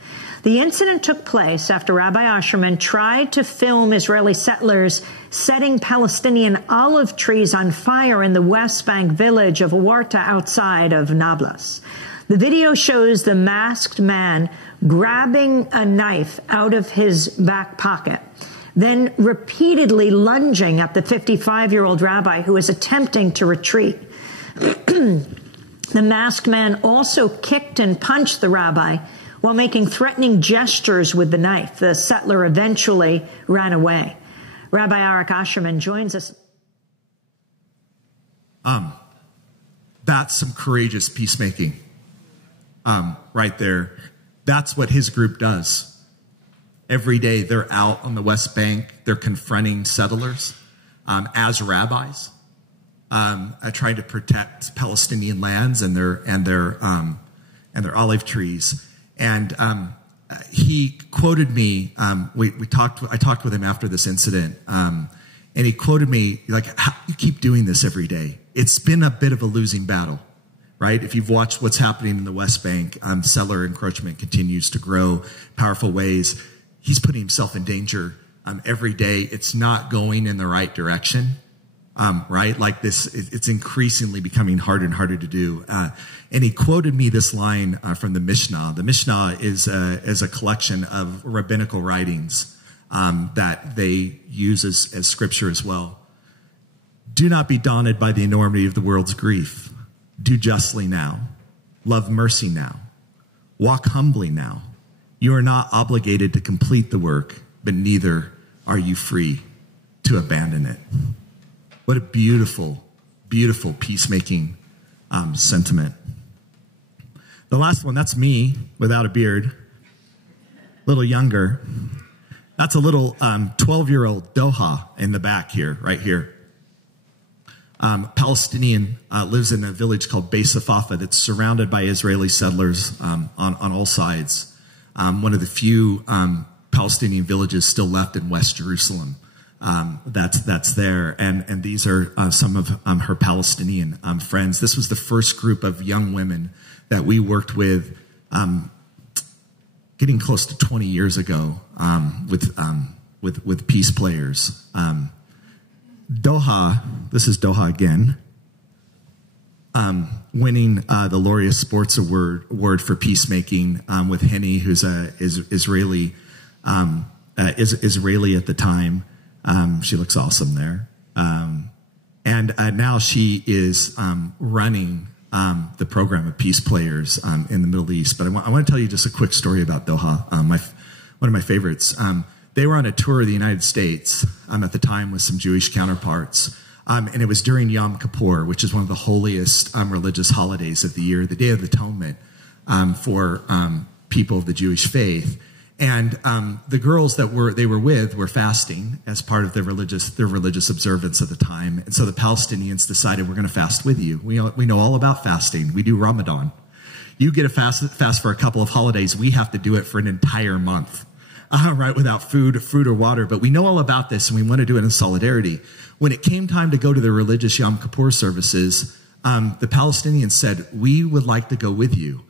The incident took place after Rabbi Asherman tried to film Israeli settlers setting Palestinian olive trees on fire in the West Bank village of Warta outside of Nablus. The video shows the masked man grabbing a knife out of his back pocket, then repeatedly lunging at the 55-year-old rabbi who is attempting to retreat. The masked man also kicked and punched the rabbi while making threatening gestures with the knife. The settler eventually ran away. Rabbi Arik Asherman joins us. That's some courageous peacemaking right there. That's what his group does. Every day they're out on the West Bank. They're confronting settlers as rabbis, trying to protect Palestinian lands and their olive trees. And he quoted me. I talked with him after this incident, and he quoted me like, "How you keep doing this every day? It's been a bit of a losing battle, right? If you've watched what's happening in the West Bank, settler encroachment continues to grow powerful ways. He's putting himself in danger every day. It's not going in the right direction." Right? Like this, it's increasingly becoming harder and harder to do. And he quoted me this line from the Mishnah. The Mishnah is a collection of rabbinical writings that they use as scripture as well. "Do not be daunted by the enormity of the world's grief. Do justly now. Love mercy now. Walk humbly now. You are not obligated to complete the work, but neither are you free to abandon it." What a beautiful, beautiful peacemaking sentiment. The last one, that's me without a beard, a little younger. That's a little 12-year-old Doha in the back here, right here. Palestinian, lives in a village called Beit Safafa that's surrounded by Israeli settlers on all sides. One of the few Palestinian villages still left in West Jerusalem. That's there, and these are some of her Palestinian friends. This was the first group of young women that we worked with, getting close to 20 years ago, with peace players. Doha, this is Doha again, winning the Laureate Sports Award for peacemaking with Henny, who's Israeli at the time. She looks awesome there. And now she is running the program of peace players in the Middle East. But I want to tell you just a quick story about Doha, one of my favorites. They were on a tour of the United States at the time with some Jewish counterparts. And it was during Yom Kippur, which is one of the holiest religious holidays of the year, the Day of Atonement for people of the Jewish faith. And the girls that they were with were fasting as part of their religious observance at the time. And so the Palestinians decided, we're going to fast with you. We know all about fasting. We do Ramadan. You get a fast for a couple of holidays. We have to do it for an entire month, right, without food or water. But we know all about this, and we want to do it in solidarity. When it came time to go to the religious Yom Kippur services, the Palestinians said, we would like to go with you.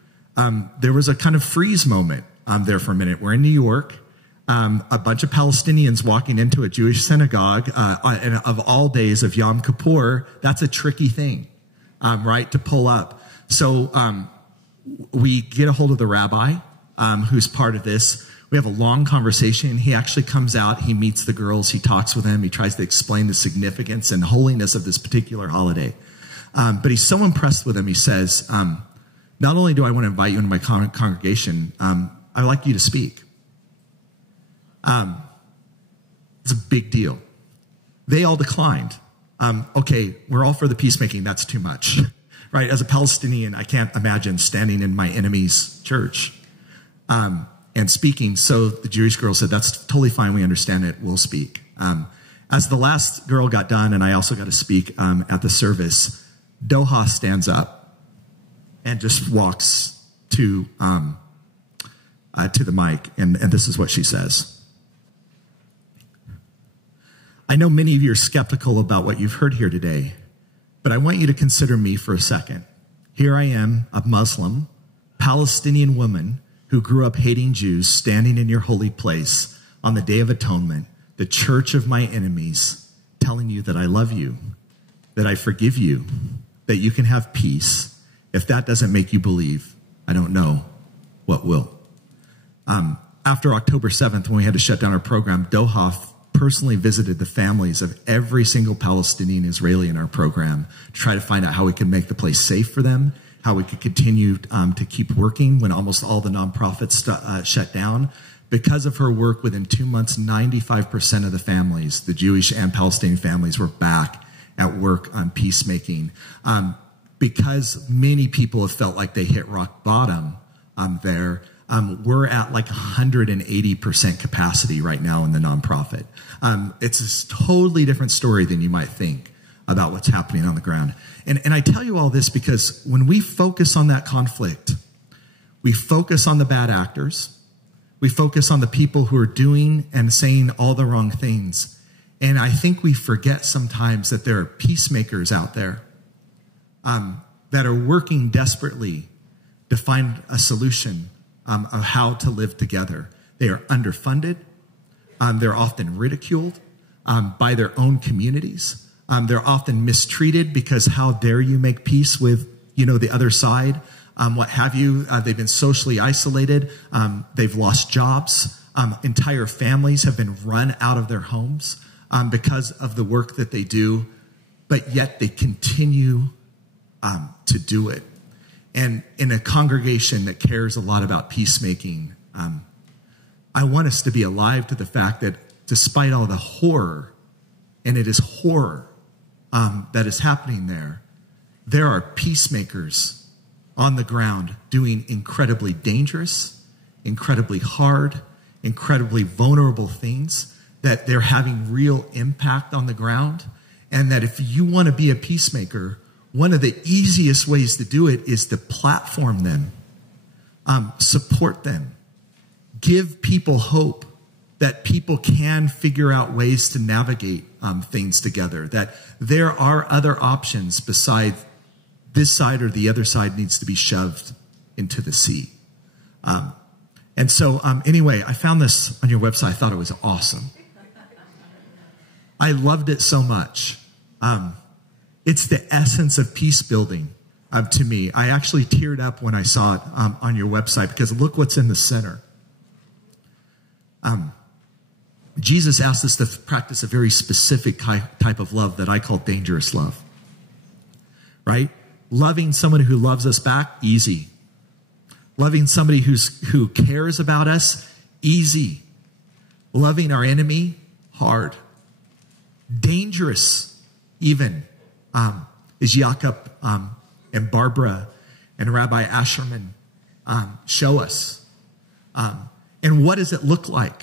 There was a kind of freeze moment there for a minute. We're in New York. A bunch of Palestinians walking into a Jewish synagogue, and of all days of Yom Kippur, that's a tricky thing, right, to pull up. So we get a hold of the rabbi who's part of this. We have a long conversation. He actually comes out. He meets the girls. He talks with them. He tries to explain the significance and holiness of this particular holiday. But he's so impressed with them, he says, not only do I want to invite you into my congregation, I'd like you to speak. It's a big deal. They all declined. Okay, we're all for the peacemaking. That's too much, right? As a Palestinian, I can't imagine standing in my enemy's church and speaking. So the Jewish girl said, that's totally fine. We understand it. We'll speak. As the last girl got done, and I also got to speak at the service, Doha stands up and just walks to the mic, and this is what she says. I know many of you are skeptical about what you've heard here today, but I want you to consider me for a second. Here I am, a Muslim, Palestinian woman who grew up hating Jews, standing in your holy place on the Day of Atonement, the church of my enemies, telling you that I love you, that I forgive you, that you can have peace. If that doesn't make you believe, I don't know what will. After October 7th, when we had to shut down our program, Doha personally visited the families of every single Palestinian Israeli in our program to try to find out how we could make the place safe for them, how we could continue to keep working when almost all the nonprofits shut down. Because of her work, within 2 months, 95% of the families, the Jewish and Palestinian families, were back at work on peacemaking. Because many people have felt like they hit rock bottom there, we're at like 180% capacity right now in the nonprofit. It's a totally different story than you might think about what's happening on the ground. And I tell you all this because when we focus on that conflict, we focus on the bad actors, we focus on the people who are doing and saying all the wrong things. And I think we forget sometimes that there are peacemakers out there that are working desperately to find a solution of how to live together. They are underfunded. They're often ridiculed by their own communities. They're often mistreated because how dare you make peace with, the other side, what have you. They've been socially isolated. They've lost jobs. Entire families have been run out of their homes because of the work that they do, but yet they continue to do it. And in a congregation that cares a lot about peacemaking, I want us to be alive to the fact that despite all the horror, and it is horror that is happening there are peacemakers on the ground doing incredibly dangerous, incredibly hard, incredibly vulnerable things, that they're having real impact on the ground, and that if you want to be a peacemaker, one of the easiest ways to do it is to platform them, support them, give people hope that people can figure out ways to navigate things together, that there are other options besides this side or the other side needs to be shoved into the sea. And so anyway, I found this on your website. I thought it was awesome. I loved it so much. It's the essence of peace building to me. I actually teared up when I saw it on your website because look what's in the center. Jesus asked us to practice a very specific type of love that I call dangerous love, right? Loving someone who loves us back, easy. Loving somebody who cares about us, easy. Loving our enemy, hard. Dangerous, even, as Jakob and Barbara and Rabbi Asherman show us. And what does it look like?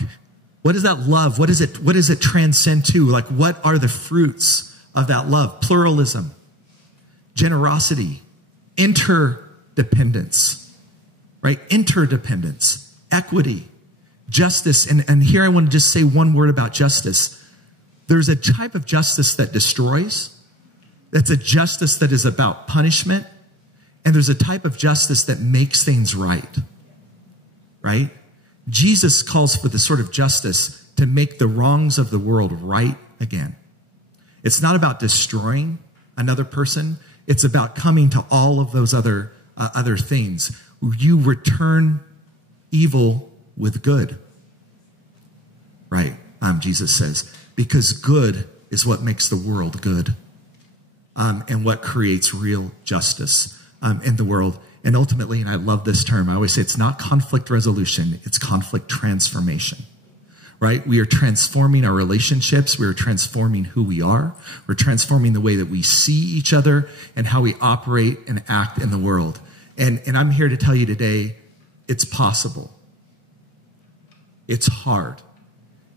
What is that love? What does it transcend to? Like, what are the fruits of that love? Pluralism, generosity, interdependence, right? Interdependence, equity, justice. And here I want to just say one word about justice. There's a type of justice that destroys. That's a justice that is about punishment. And there's a type of justice that makes things right, right? Jesus calls for the sort of justice to make the wrongs of the world right again. It's not about destroying another person. It's about coming to all of those other things. You return evil with good, right? Jesus says, because good is what makes the world good, and what creates real justice in the world. And ultimately, and I love this term, I always say it's not conflict resolution, it's conflict transformation, right? We are transforming our relationships. We are transforming who we are. We're transforming the way that we see each other and how we operate and act in the world. And I'm here to tell you today, it's possible. It's hard.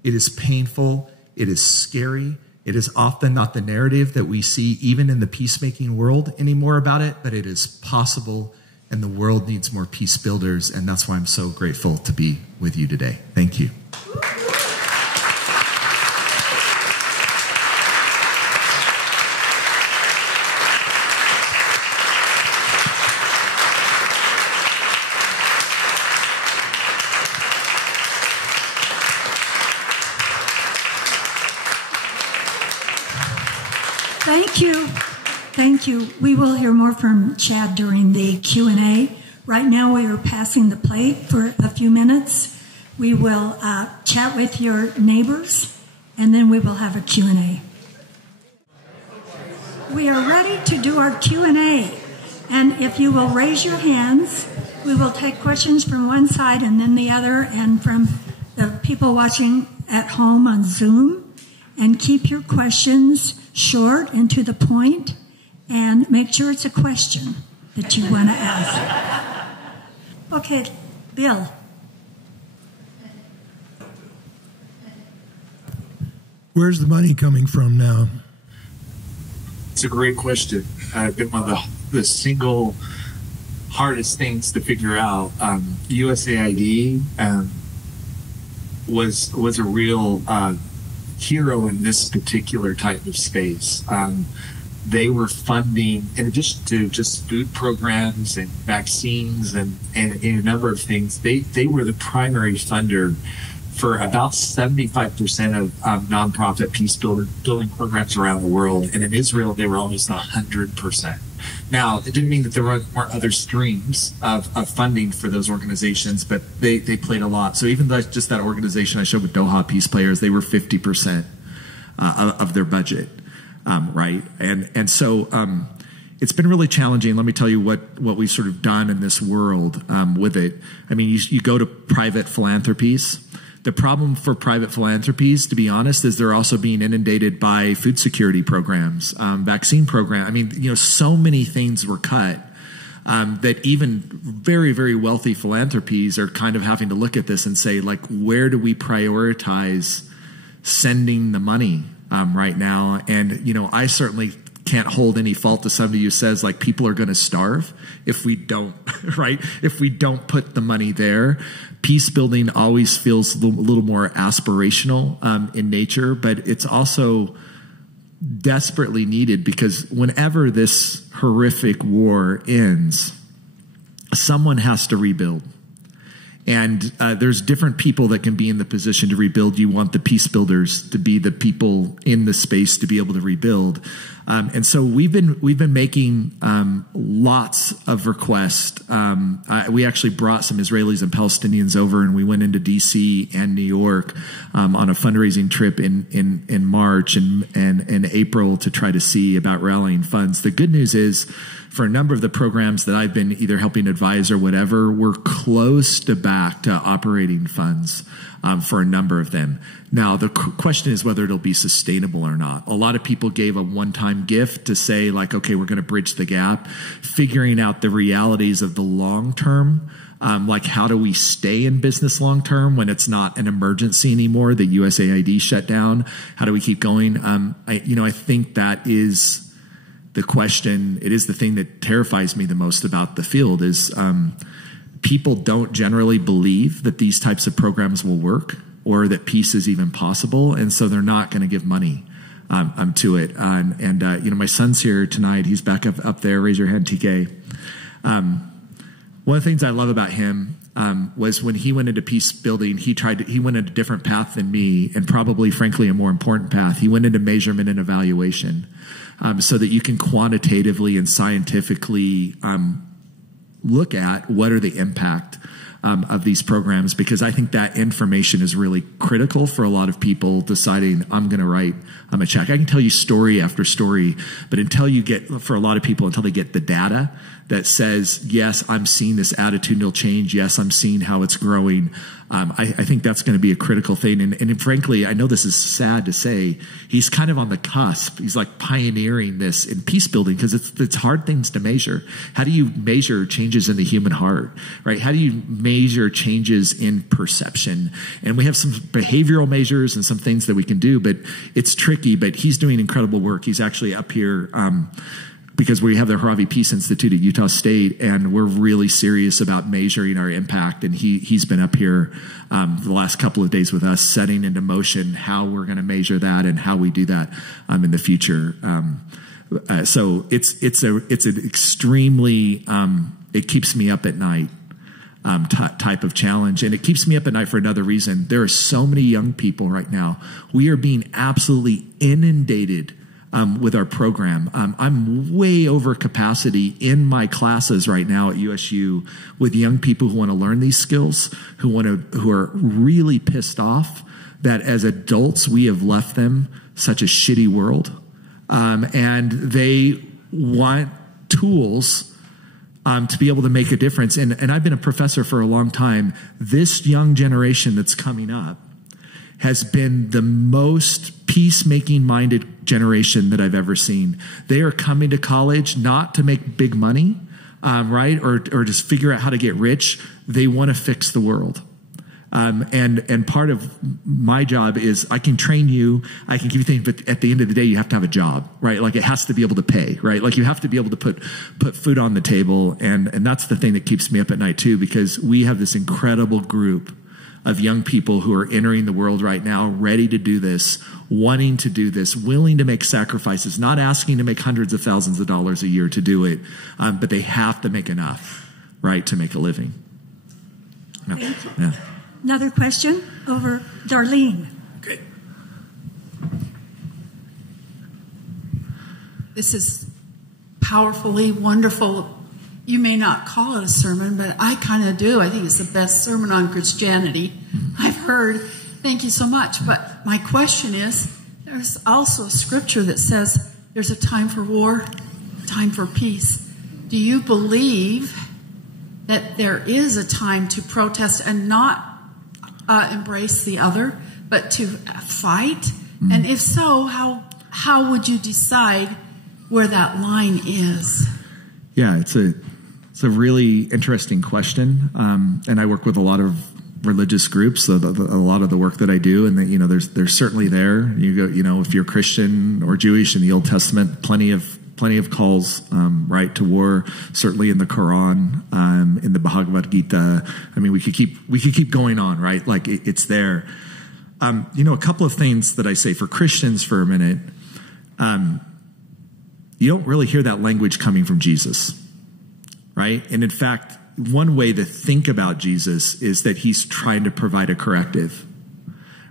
It is painful. It is scary. It is often not the narrative that we see even in the peacemaking world anymore about it, but it is possible, and the world needs more peace builders, and that's why I'm so grateful to be with you today. Thank you. Thank you. Thank you. We will hear more from Chad during the Q&A. Right now we are passing the plate for a few minutes. We will chat with your neighbors, and then we will have a Q&A. We are ready to do our Q&A. And if you will raise your hands, we will take questions from one side and then the other, and from the people watching at home on Zoom. And keep your questions short and to the point, and make sure it's a question that you want to ask. Okay, Bill. Where's the money coming from now? It's a great question. Been one of the single hardest things to figure out. USAID was a real hero in this particular type of space. They were funding, in addition to just food programs and vaccines and a number of things, they were the primary funder for about 75% of nonprofit peace building programs around the world. And in Israel, they were almost 100%. Now, it didn't mean that there weren't other streams of funding for those organizations, but they played a lot. So even just that organization I showed with Doha Peace Players, they were 50% of their budget, right? And so it's been really challenging. Let me tell you what we've sort of done in this world with it. I mean, you go to private philanthropies. The problem for private philanthropies, to be honest, is they're also being inundated by food security programs, vaccine programs. I mean, you know, so many things were cut that even very, very wealthy philanthropies are kind of having to look at this and say, like, where do we prioritize sending the money right now? And, you know, I certainly can't hold any fault to somebody who says, like, people are going to starve if we don't, right? If we don't put the money there. Peace building always feels a little more aspirational in nature, but it's also desperately needed, because whenever this horrific war ends, someone has to rebuild. And there's different people that can be in the position to rebuild. You want the peace builders to be the people in the space to be able to rebuild. And so we've been making lots of requests. We actually brought some Israelis and Palestinians over, and we went into D.C. and New York on a fundraising trip in March and April to try to see about rallying funds. The good news is, for a number of the programs that I've been either helping advise or whatever, we're close to back to operating funds for a number of them. Now, the question is whether it'll be sustainable or not. A lot of people gave a one-time gift to say, like, okay, we're going to bridge the gap. Figuring out the realities of the long term, like how do we stay in business long term when it's not an emergency anymore, the USAID shut down? How do we keep going? I think that is the question. It is the thing that terrifies me the most about the field is people don't generally believe that these types of programs will work or that peace is even possible, and so they're not going to give money to it. My son's here tonight. He's back up there. Raise your hand, TK. One of the things I love about him was when he went into peace building, he went a different path than me, and probably, frankly, a more important path. He went into measurement and evaluation, so that you can quantitatively and scientifically look at what are the impact of these programs, because I think that information is really critical for a lot of people deciding, I'm going to write a check. I can tell you story after story, but until they get the data that says, yes, I'm seeing this attitudinal change, yes, I'm seeing how it's growing, I think that's going to be a critical thing. And frankly, I know this is sad to say, he's kind of on the cusp. He's like pioneering this in peace building, because it's hard things to measure. How do you measure changes in the human heart, right? How do you measure changes in perception? And we have some behavioral measures and some things that we can do, but it's tricky. But he's doing incredible work. He's actually up here because we have the Harvey Peace Institute at Utah State, and we're really serious about measuring our impact. And he's been up here the last couple of days with us, setting into motion how we're going to measure that and how we do that in the future. So it's an extremely it keeps me up at night type of challenge, and it keeps me up at night for another reason. There are so many young people right now. We are being absolutely inundated with our program. I'm way over capacity in my classes right now at USU with young people who want to learn these skills, who are really pissed off that as adults we have left them such a shitty world, and they want tools to be able to make a difference. And I've been a professor for a long time. This young generation that's coming up has been the most peacemaking-minded generation that I've ever seen. They are coming to college not to make big money, right, or just figure out how to get rich. They want to fix the world. And part of my job is I can train you, I can give you things, but at the end of the day, you have to have a job, right? Like it has to be able to pay, right? Like you have to be able to put food on the table. And that's the thing that keeps me up at night too, because we have this incredible group of young people who are entering the world right now, ready to do this, wanting to do this, willing to make sacrifices, not asking to make hundreds of thousands of dollars a year to do it, but they have to make enough, right, to make a living. Yeah. Another question over Darlene. Okay. This is powerfully wonderful. You may not call it a sermon, but I kind of do. I think it's the best sermon on Christianity I've heard. Thank you so much. But my question is, there's also scripture that says there's a time for war, a time for peace. Do you believe that there is a time to protest and not embrace the other, but to fight? And if so, how would you decide where that line is? Yeah, it's a really interesting question, and I work with a lot of religious groups. So a lot of the work that I do, and there's certainly there. You go, if you're Christian or Jewish in the Old Testament, plenty of calls, right, to war. Certainly in the Quran, in the Bhagavad Gita. I mean, we could keep going on, right? Like it's there. A couple of things that I say for Christians for a minute. You don't really hear that language coming from Jesus, right? And in fact, one way to think about Jesus is that he's trying to provide a corrective,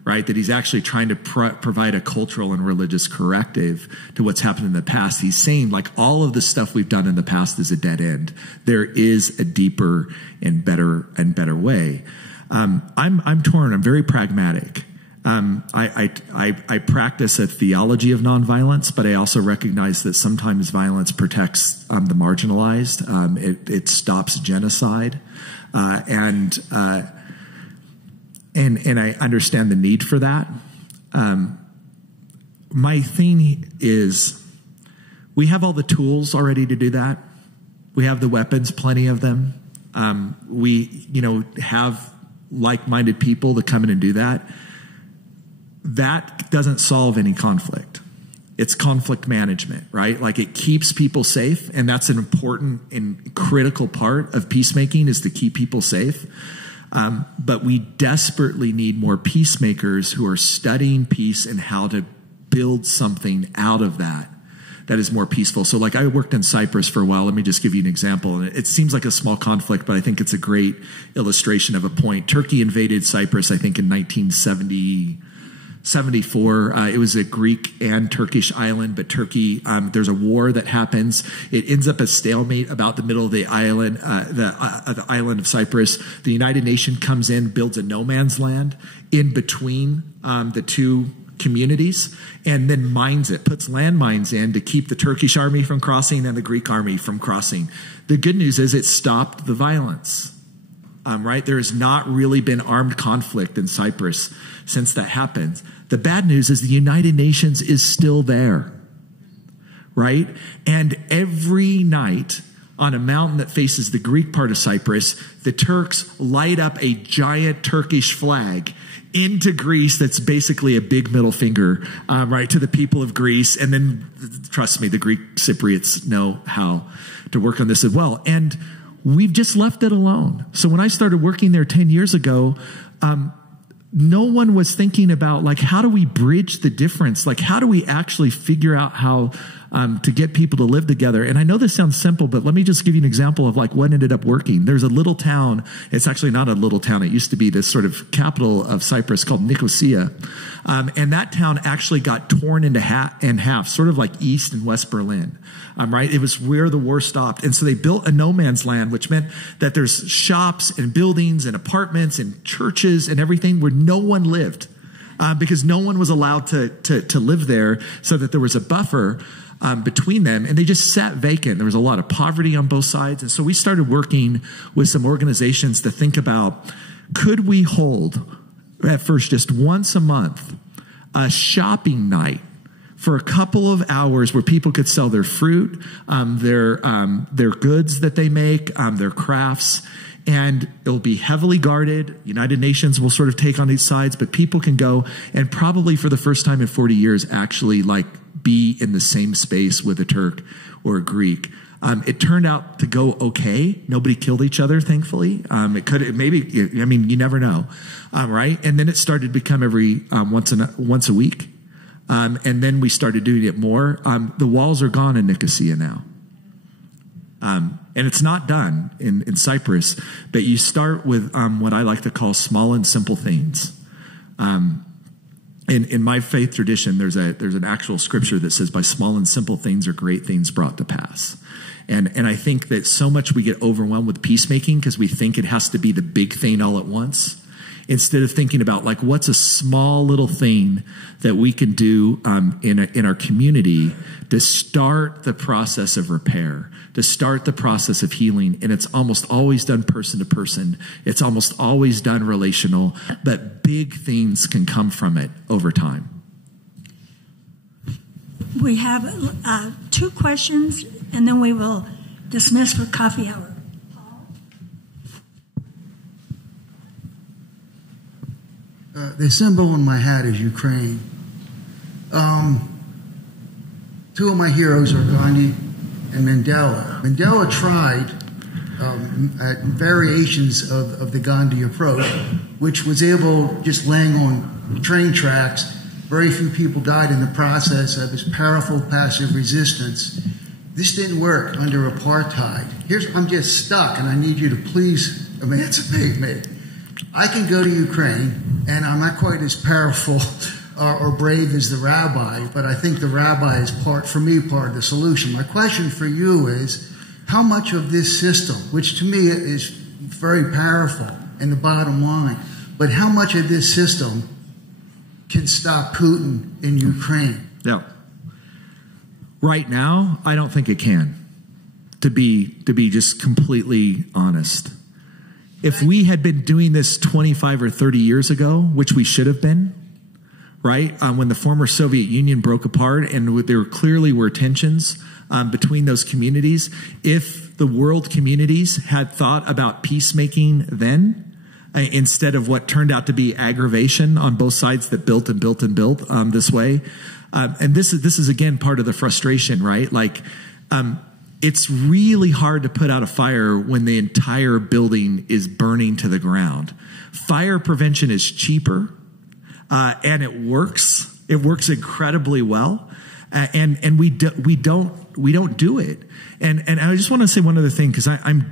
right? That he's actually trying to provide a cultural and religious corrective to what's happened in the past. He's saying, like, all of the stuff we've done in the past is a dead end. There is a deeper and better way. I'm torn. I'm very pragmatic. I practice a theology of nonviolence, but I also recognize that sometimes violence protects the marginalized. It stops genocide, and I understand the need for that. My thing is, we have all the tools already to do that. We have the weapons, plenty of them. We have like-minded people to come in and do that. That doesn't solve any conflict. It's conflict management, right? Like, it keeps people safe, and that's an important and critical part of peacemaking, is to keep people safe. But we desperately need more peacemakers who are studying peace and how to build something out of that is more peaceful. So, like, I worked in Cyprus for a while. Let me just give you an example. And it seems like a small conflict, but I think it's a great illustration of a point. Turkey invaded Cyprus, I think, in 1974. It was a Greek and Turkish island, but Turkey, there's a war that happens. It ends up a stalemate about the middle of the island, the island of Cyprus. The United Nations comes in, builds a no man's land in between the two communities, and then mines it, puts landmines in to keep the Turkish army from crossing and the Greek army from crossing. The good news is it stopped the violence. right? There has not really been armed conflict in Cyprus since that happened. The bad news is the United Nations is still there, right? And every night on a mountain that faces the Greek part of Cyprus, the Turks light up a giant Turkish flag into Greece that's basically a big middle finger, right, to the people of Greece. And then, trust me, the Greek Cypriots know how to work on this as well. And we've just left it alone. So when I started working there 10 years ago, no one was thinking about, like, how do we bridge the difference? Like, how do we actually figure out how to get people to live together? And I know this sounds simple, but let me just give you an example of like what ended up working. There's a little town. It's actually not a little town. It used to be this sort of capital of Cyprus called Nicosia. And that town actually got torn into half, sort of like East and West Berlin. Right? It was where the war stopped. And so they built a no man's land, which meant that there's shops and buildings and apartments and churches and everything where no one lived, because no one was allowed to live there, so that there was a buffer between them, and they just sat vacant. There was a lot of poverty on both sides. And so we started working with some organizations to think about, could we hold at first just once a month a shopping night for a couple of hours where people could sell their fruit, their goods that they make, their crafts, and it'll be heavily guarded. United Nations will sort of take on these sides, but people can go and probably for the first time in 40 years actually like be in the same space with a Turk or a Greek. It turned out to go okay. Nobody killed each other, thankfully. You never know, right? And then it started to become every once a week. And then we started doing it more. The walls are gone in Nicosia now. And it's not done in Cyprus, but you start with what I like to call small and simple things. In my faith tradition, there's an actual scripture that says, by small and simple things are great things brought to pass. And I think that so much we get overwhelmed with peacemaking because we think it has to be the big thing all at once, instead of thinking about like what's a small little thing that we can do in our community to start the process of repair, to start the process of healing. And it's almost always done person to person. It's almost always done relational, but big things can come from it over time. We have 2 questions, and then we will dismiss for coffee hour. The symbol on my hat is Ukraine. 2 of my heroes are Gandhi and Mandela. Mandela tried at variations of the Gandhi approach, which was able, just laying on train tracks, very few people died in the process of his powerful passive resistance. This didn't work under apartheid. I'm just stuck, and I need you to please emancipate me. I can go to Ukraine, and I'm not quite as powerful or brave as the rabbi, but I think the rabbi is part of the solution. My question for you is, how much of this system, which to me is very powerful in the bottom line, but how much of this system can stop Putin in Ukraine? No. Right now, I don't think it can, to be just completely honest. If we had been doing this 25 or 30 years ago, which we should have been, right, when the former Soviet Union broke apart, and there clearly were tensions between those communities, if the world communities had thought about peacemaking then, instead of what turned out to be aggravation on both sides that built and built and built this way, and this is again part of the frustration, right? Like, it's really hard to put out a fire when the entire building is burning to the ground. Fire prevention is cheaper, and it works. It works incredibly well, and we don't do it. And I just want to say one other thing, because I have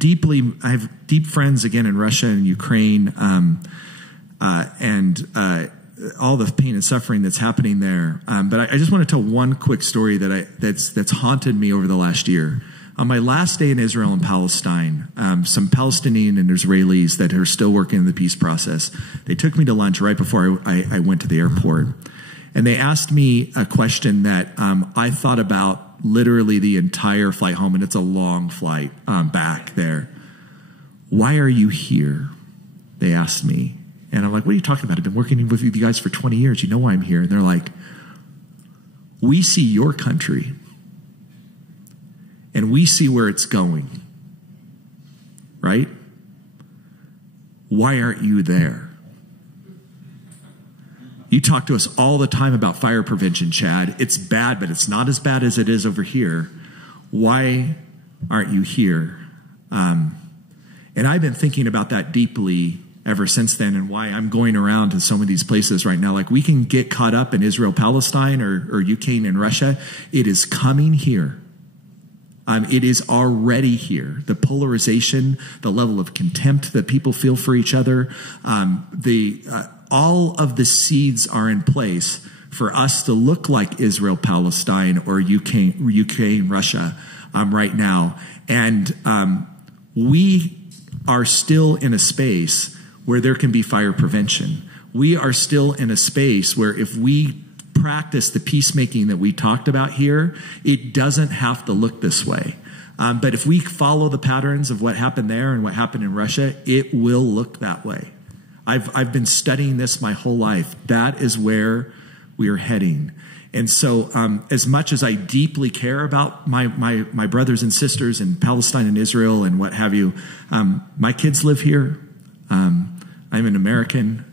deep friends again in Russia and Ukraine, and all the pain and suffering that's happening there. But I just want to tell one quick story that's haunted me over the last year. On my last day in Israel and Palestine, some Palestinian and Israelis that are still working in the peace process, they took me to lunch right before I went to the airport. And they asked me a question that I thought about literally the entire flight home, and it's a long flight back there. Why are you here? they asked me. And I'm like, what are you talking about? I've been working with you guys for 20 years. You know why I'm here. And they're like, we see your country and we see where it's going, right? Why aren't you there? You talk to us all the time about fire prevention, Chad. It's bad, but it's not as bad as it is over here. Why aren't you here? And I've been thinking about that deeply ever since then, and why I'm going around to some of these places right now. Like, we can get caught up in Israel, Palestine, or Ukraine and Russia. It is coming here. It is already here. The polarization, the level of contempt that people feel for each other, all of the seeds are in place for us to look like Israel, Palestine, or Ukraine, Russia right now. And we are still in a space where there can be fire prevention. We are still in a space where if we practice the peacemaking that we talked about here, it doesn't have to look this way. But if we follow the patterns of what happened there and what happened in Russia, it will look that way. I've been studying this my whole life. That is where we are heading. And so as much as I deeply care about my brothers and sisters in Palestine and Israel and what have you, my kids live here. I'm an American.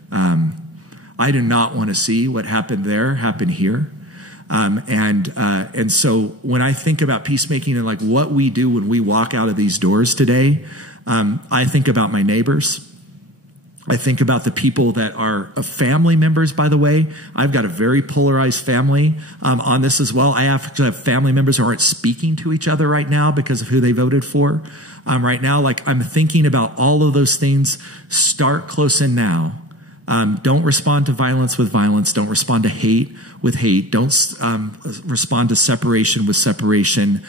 I do not want to see what happened there happen here. And so when I think about peacemaking and like what we do when we walk out of these doors today, I think about my neighbors. I think about the people that are family members, by the way. I've got a very polarized family on this as well. I have family members who aren't speaking to each other right now because of who they voted for. Right now, like, I'm thinking about all of those things. Start close in now. Don't respond to violence with violence. Don't respond to hate with hate. Don't respond to separation with separation.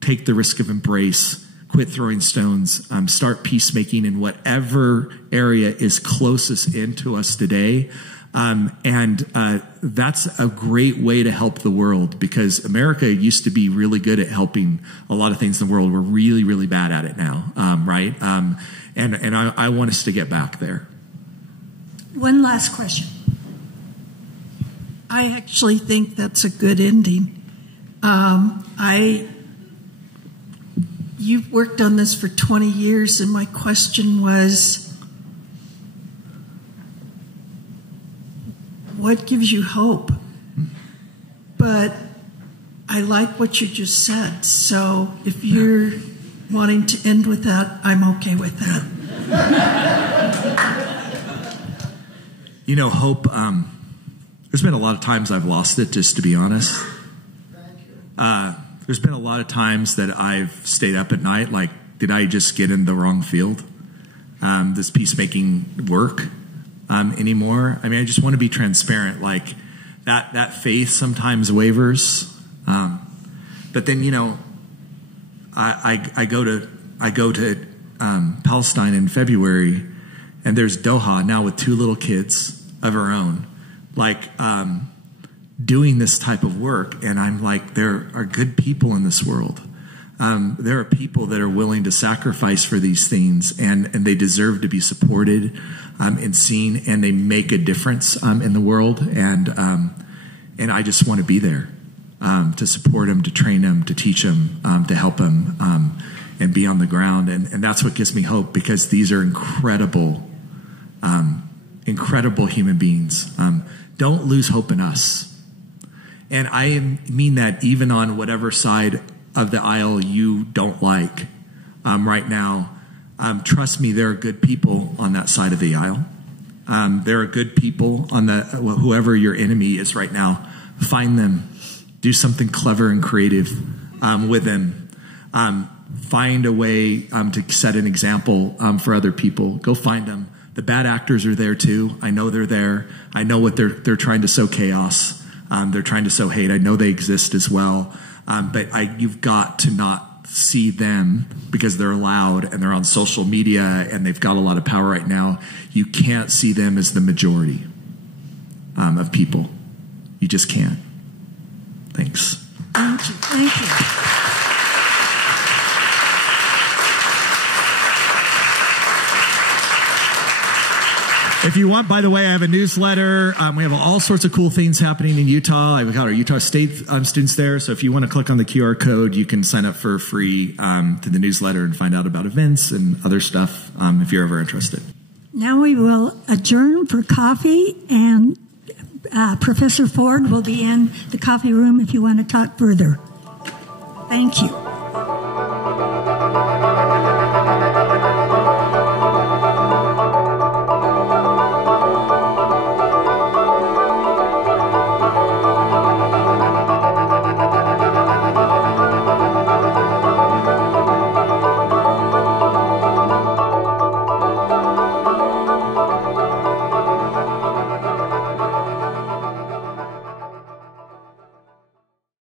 Take the risk of embrace. Quit throwing stones. Start peacemaking in whatever area is closest into us today. That's a great way to help the world, because America used to be really good at helping a lot of things in the world. We're really, really bad at it now, right? And I want us to get back there. One last question. I actually think that's a good ending. You've worked on this for 20 years, and my question was, what gives you hope? But I like what you just said, so if you're wanting to end with that, I'm okay with that. You know, hope, there's been a lot of times I've lost it, just to be honest. There's been a lot of times that I've stayed up at night, like, did I just get in the wrong field? Does peacemaking work anymore? I mean, I just want to be transparent. Like, that faith sometimes wavers. But then, you know, I go to Palestine in February, and there's Doha now with 2 little kids of her own, like, doing this type of work. And I'm like, there are good people in this world. There are people that are willing to sacrifice for these things, and they deserve to be supported and seen, and they make a difference in the world. And I just want to be there to support them, to train them, to teach them, to help them, and be on the ground. And that's what gives me hope, because these are incredible, incredible human beings. Don't lose hope in us. And I mean that even on whatever side of the aisle you don't like right now. Trust me, there are good people on that side of the aisle. There are good people on whoever your enemy is right now. Find them. Do something clever and creative with them. Find a way to set an example for other people. Go find them. The bad actors are there too. I know they're there. I know what they're trying to sow chaos. They're trying to sow hate. I know they exist as well. But you've got to not see them because they're loud and they're on social media and they've got a lot of power right now. You can't see them as the majority of people. You just can't. Thanks. Thank you. Thank you. If you want, by the way, I have a newsletter. We have all sorts of cool things happening in Utah. I've got our Utah State students there. So if you want to click on the QR code, you can sign up for free to the newsletter and find out about events and other stuff if you're ever interested. Now we will adjourn for coffee, and Professor Ford will be in the coffee room if you want to talk further. Thank you.